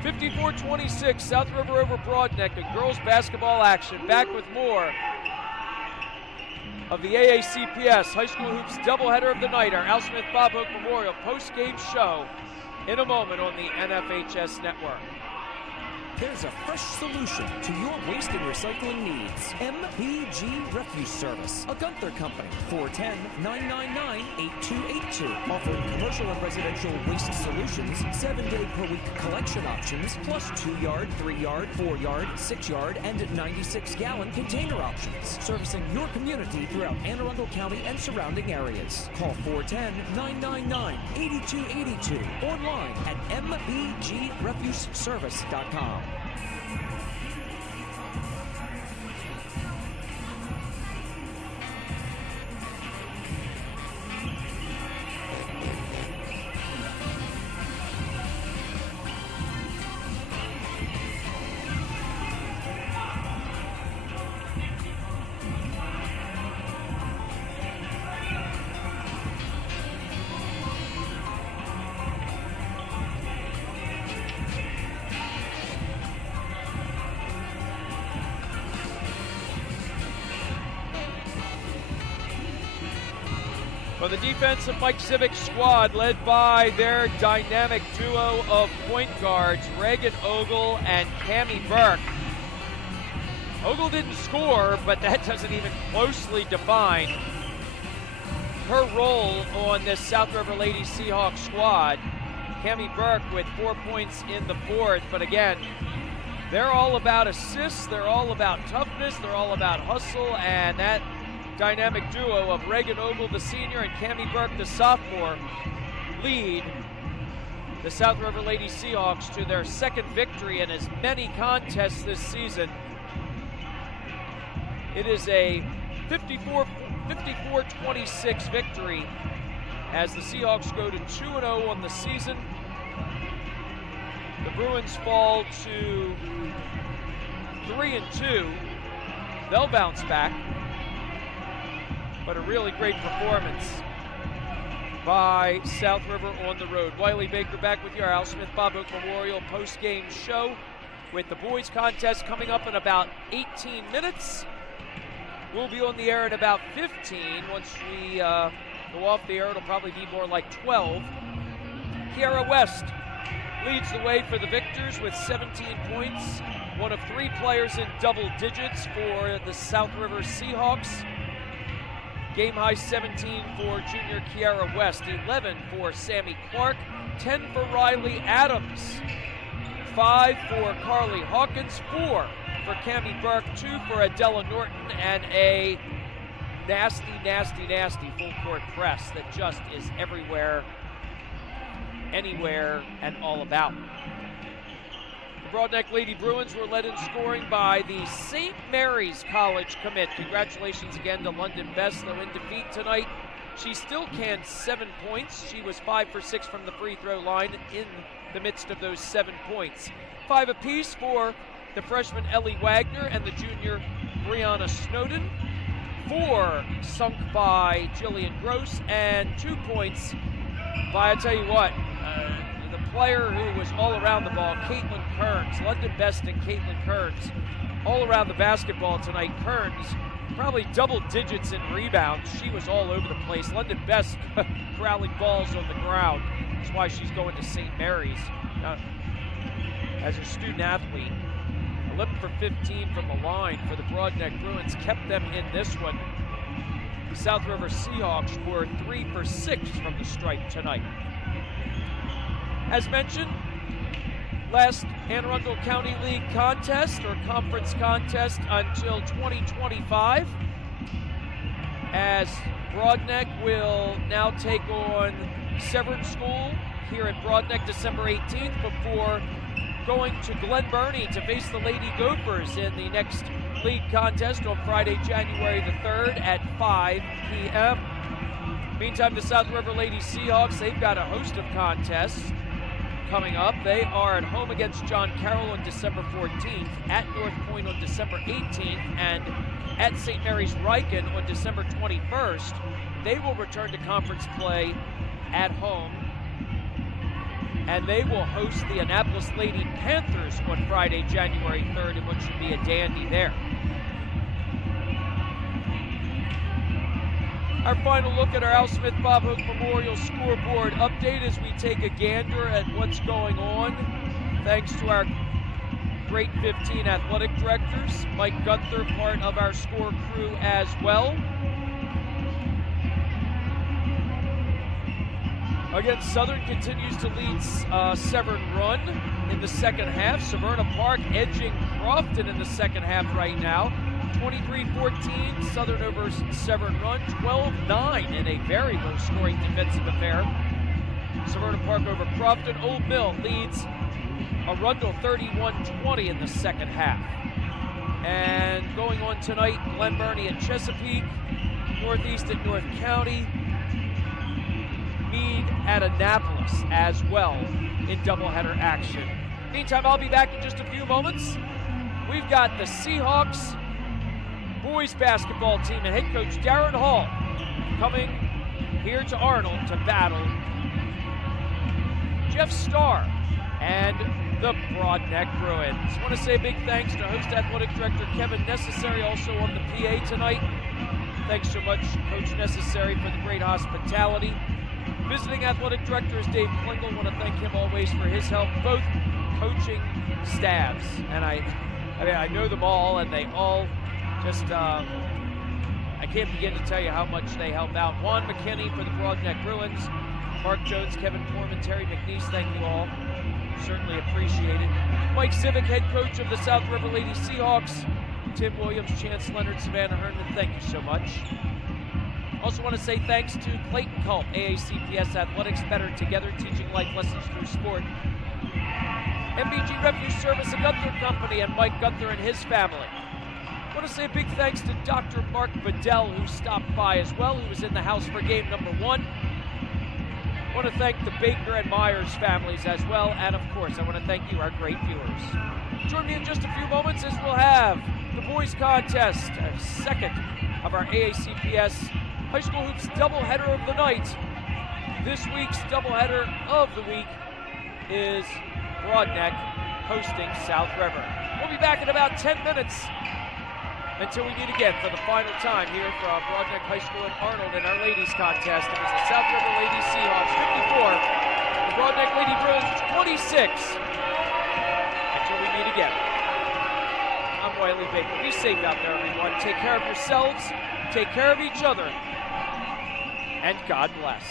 54-26, South River over Broadneck in girls basketball action. Back with more of the AACPS High School Hoops doubleheader of the night, our Al Smith Bob Hook Memorial post-game show in a moment on the NFHS Network. There's a fresh solution to your waste and recycling needs. MPG Refuse Service, a Gunther company. 410-999-8282. Offering commercial and residential waste solutions, 7-day per week collection options, plus 2-yard, 3-yard, 4-yard, 6-yard, and 96-gallon container options. Servicing your community throughout Anne Arundel County and surrounding areas. Call 410-999-8282. Online at mpgrefuseservice.com. For the defensive Mike Civic squad, led by their dynamic duo of point guards, Reagan Ogle and Cammie Burke. Ogle didn't score, but that doesn't even closely define her role on this South River Lady Seahawks squad. Cammie Burke with 4 points in the fourth, but again, they're all about assists, they're all about toughness, they're all about hustle, and that dynamic duo of Reagan Ogle, the senior, and Cammie Burke, the sophomore, lead the South River Lady Seahawks to their second victory in as many contests this season. It is a 54-26 victory as the Seahawks go to 2-0 on the season. The Bruins fall to 3-2. They'll bounce back. But a really great performance by South River on the road. Wiley Baker back with you, our Al Smith Bob Hook Memorial post-game show with the boys contest coming up in about 18 minutes. We'll be on the air in about 15. Once we go off the air, it'll probably be more like 12. Kiara West leads the way for the Victors with 17 points. One of 3 players in double digits for the South River Seahawks. Game high 17 for junior Kiara West, 11 for Sammy Clark, 10 for Riley Adams, 5 for Carly Hawkins, 4 for Cammie Burke, 2 for Adela Norton, and a nasty full court press that just is everywhere, anywhere, and all about. Broadneck Lady Bruins were led in scoring by the St. Mary's College commit. Congratulations again to London Best, though in defeat tonight. She still canned 7 points. She was 5 for 6 from the free throw line in the midst of those 7 points. 5 apiece for the freshman Ellie Wagner and the junior Brianna Snowden. 4 sunk by Jillian Gross, and 2 points by, I tell you what, the player who was all around the ball, Caitlin Kearns. London Best and Caitlin Kearns all around the basketball tonight. Kearns probably double digits in rebounds. She was all over the place. London Best corralling balls on the ground. That's why she's going to St. Mary's as a student athlete. 11 for 15 from the line for the Broadneck Bruins kept them in this one. The South River Seahawks were 3 for 6 from the stripe tonight. As mentioned, last Anne Arundel County League contest or conference contest until 2025, as Broadneck will now take on Severn School here at Broadneck December 18th before going to Glen Burnie to face the Lady Gophers in the next league contest on Friday, January the 3rd at 5 p.m. Meantime, the South River Lady Seahawks, they've got a host of contests coming up. They are at home against John Carroll on December 14th, at North Point on December 18th, and at St. Mary's Riken on December 21st. They will return to conference play at home, and they will host the Annapolis Lady Panthers on Friday, January 3rd, in what should be a dandy there. Our final look at our Al Smith Bob Hook Memorial scoreboard update as we take a gander at what's going on. Thanks to our great 15 athletic directors. Mike Gunther, part of our score crew as well. Again, Southern continues to lead Severn Run in the second half. Severna Park edging Crofton in the second half right now. 23-14, Southern over Severn Run. 12-9 in a very low-scoring defensive affair. Severna Park over Crofton. Old Mill leads Arundel 31-20 in the second half. And going on tonight, Glen Burnie at Chesapeake, Northeast at North County, Meade at Annapolis as well in doubleheader action. Meantime, I'll be back in just a few moments. We've got the Seahawks boys basketball team and head coach Darren Hall coming here to Arnold to battle Jeff Starr and the Broadneck Bruins. I want to say a big thanks to host athletic director Kevin Necessary, also on the PA tonight. Thanks so much, Coach Necessary, for the great hospitality. Visiting athletic director is Dave Klingle. I want to thank him always for his help, both coaching staffs. And I know them all, and they all just, I can't begin to tell you how much they help out. Juan McKinney for the Broadneck Bruins, Mark Jones, Kevin Foreman, Terry McNeese, thank you all. Certainly appreciate it. Mike Civic, head coach of the South River Lady Seahawks. Tim Williams, Chance Leonard, Savannah Herndon, thank you so much. Also want to say thanks to Clayton Culp, AACPS Athletics, Better Together, teaching life lessons through sport. MBG Refuse Service, a Gunther Company, and Mike Gunther and his family. I want to say a big thanks to Dr. Mark Bedell, who stopped by as well, who was in the house for game number 1. I want to thank the Baker and Myers families as well, and of course, I want to thank you, our great viewers. Join me in just a few moments as we'll have the boys contest, a second of our AACPS High School Hoops doubleheader of the night. This week's doubleheader of the week is Broadneck hosting South River. We'll be back in about 10 minutes until we meet again for the final time here from Broadneck High School in Arnold in our ladies contest. It was the South River Lady Seahawks 54, the Broadneck Lady Bruins 26. Until we meet again. I'm Wiley Baker. Be safe out there, everyone. Take care of yourselves, take care of each other, and God bless.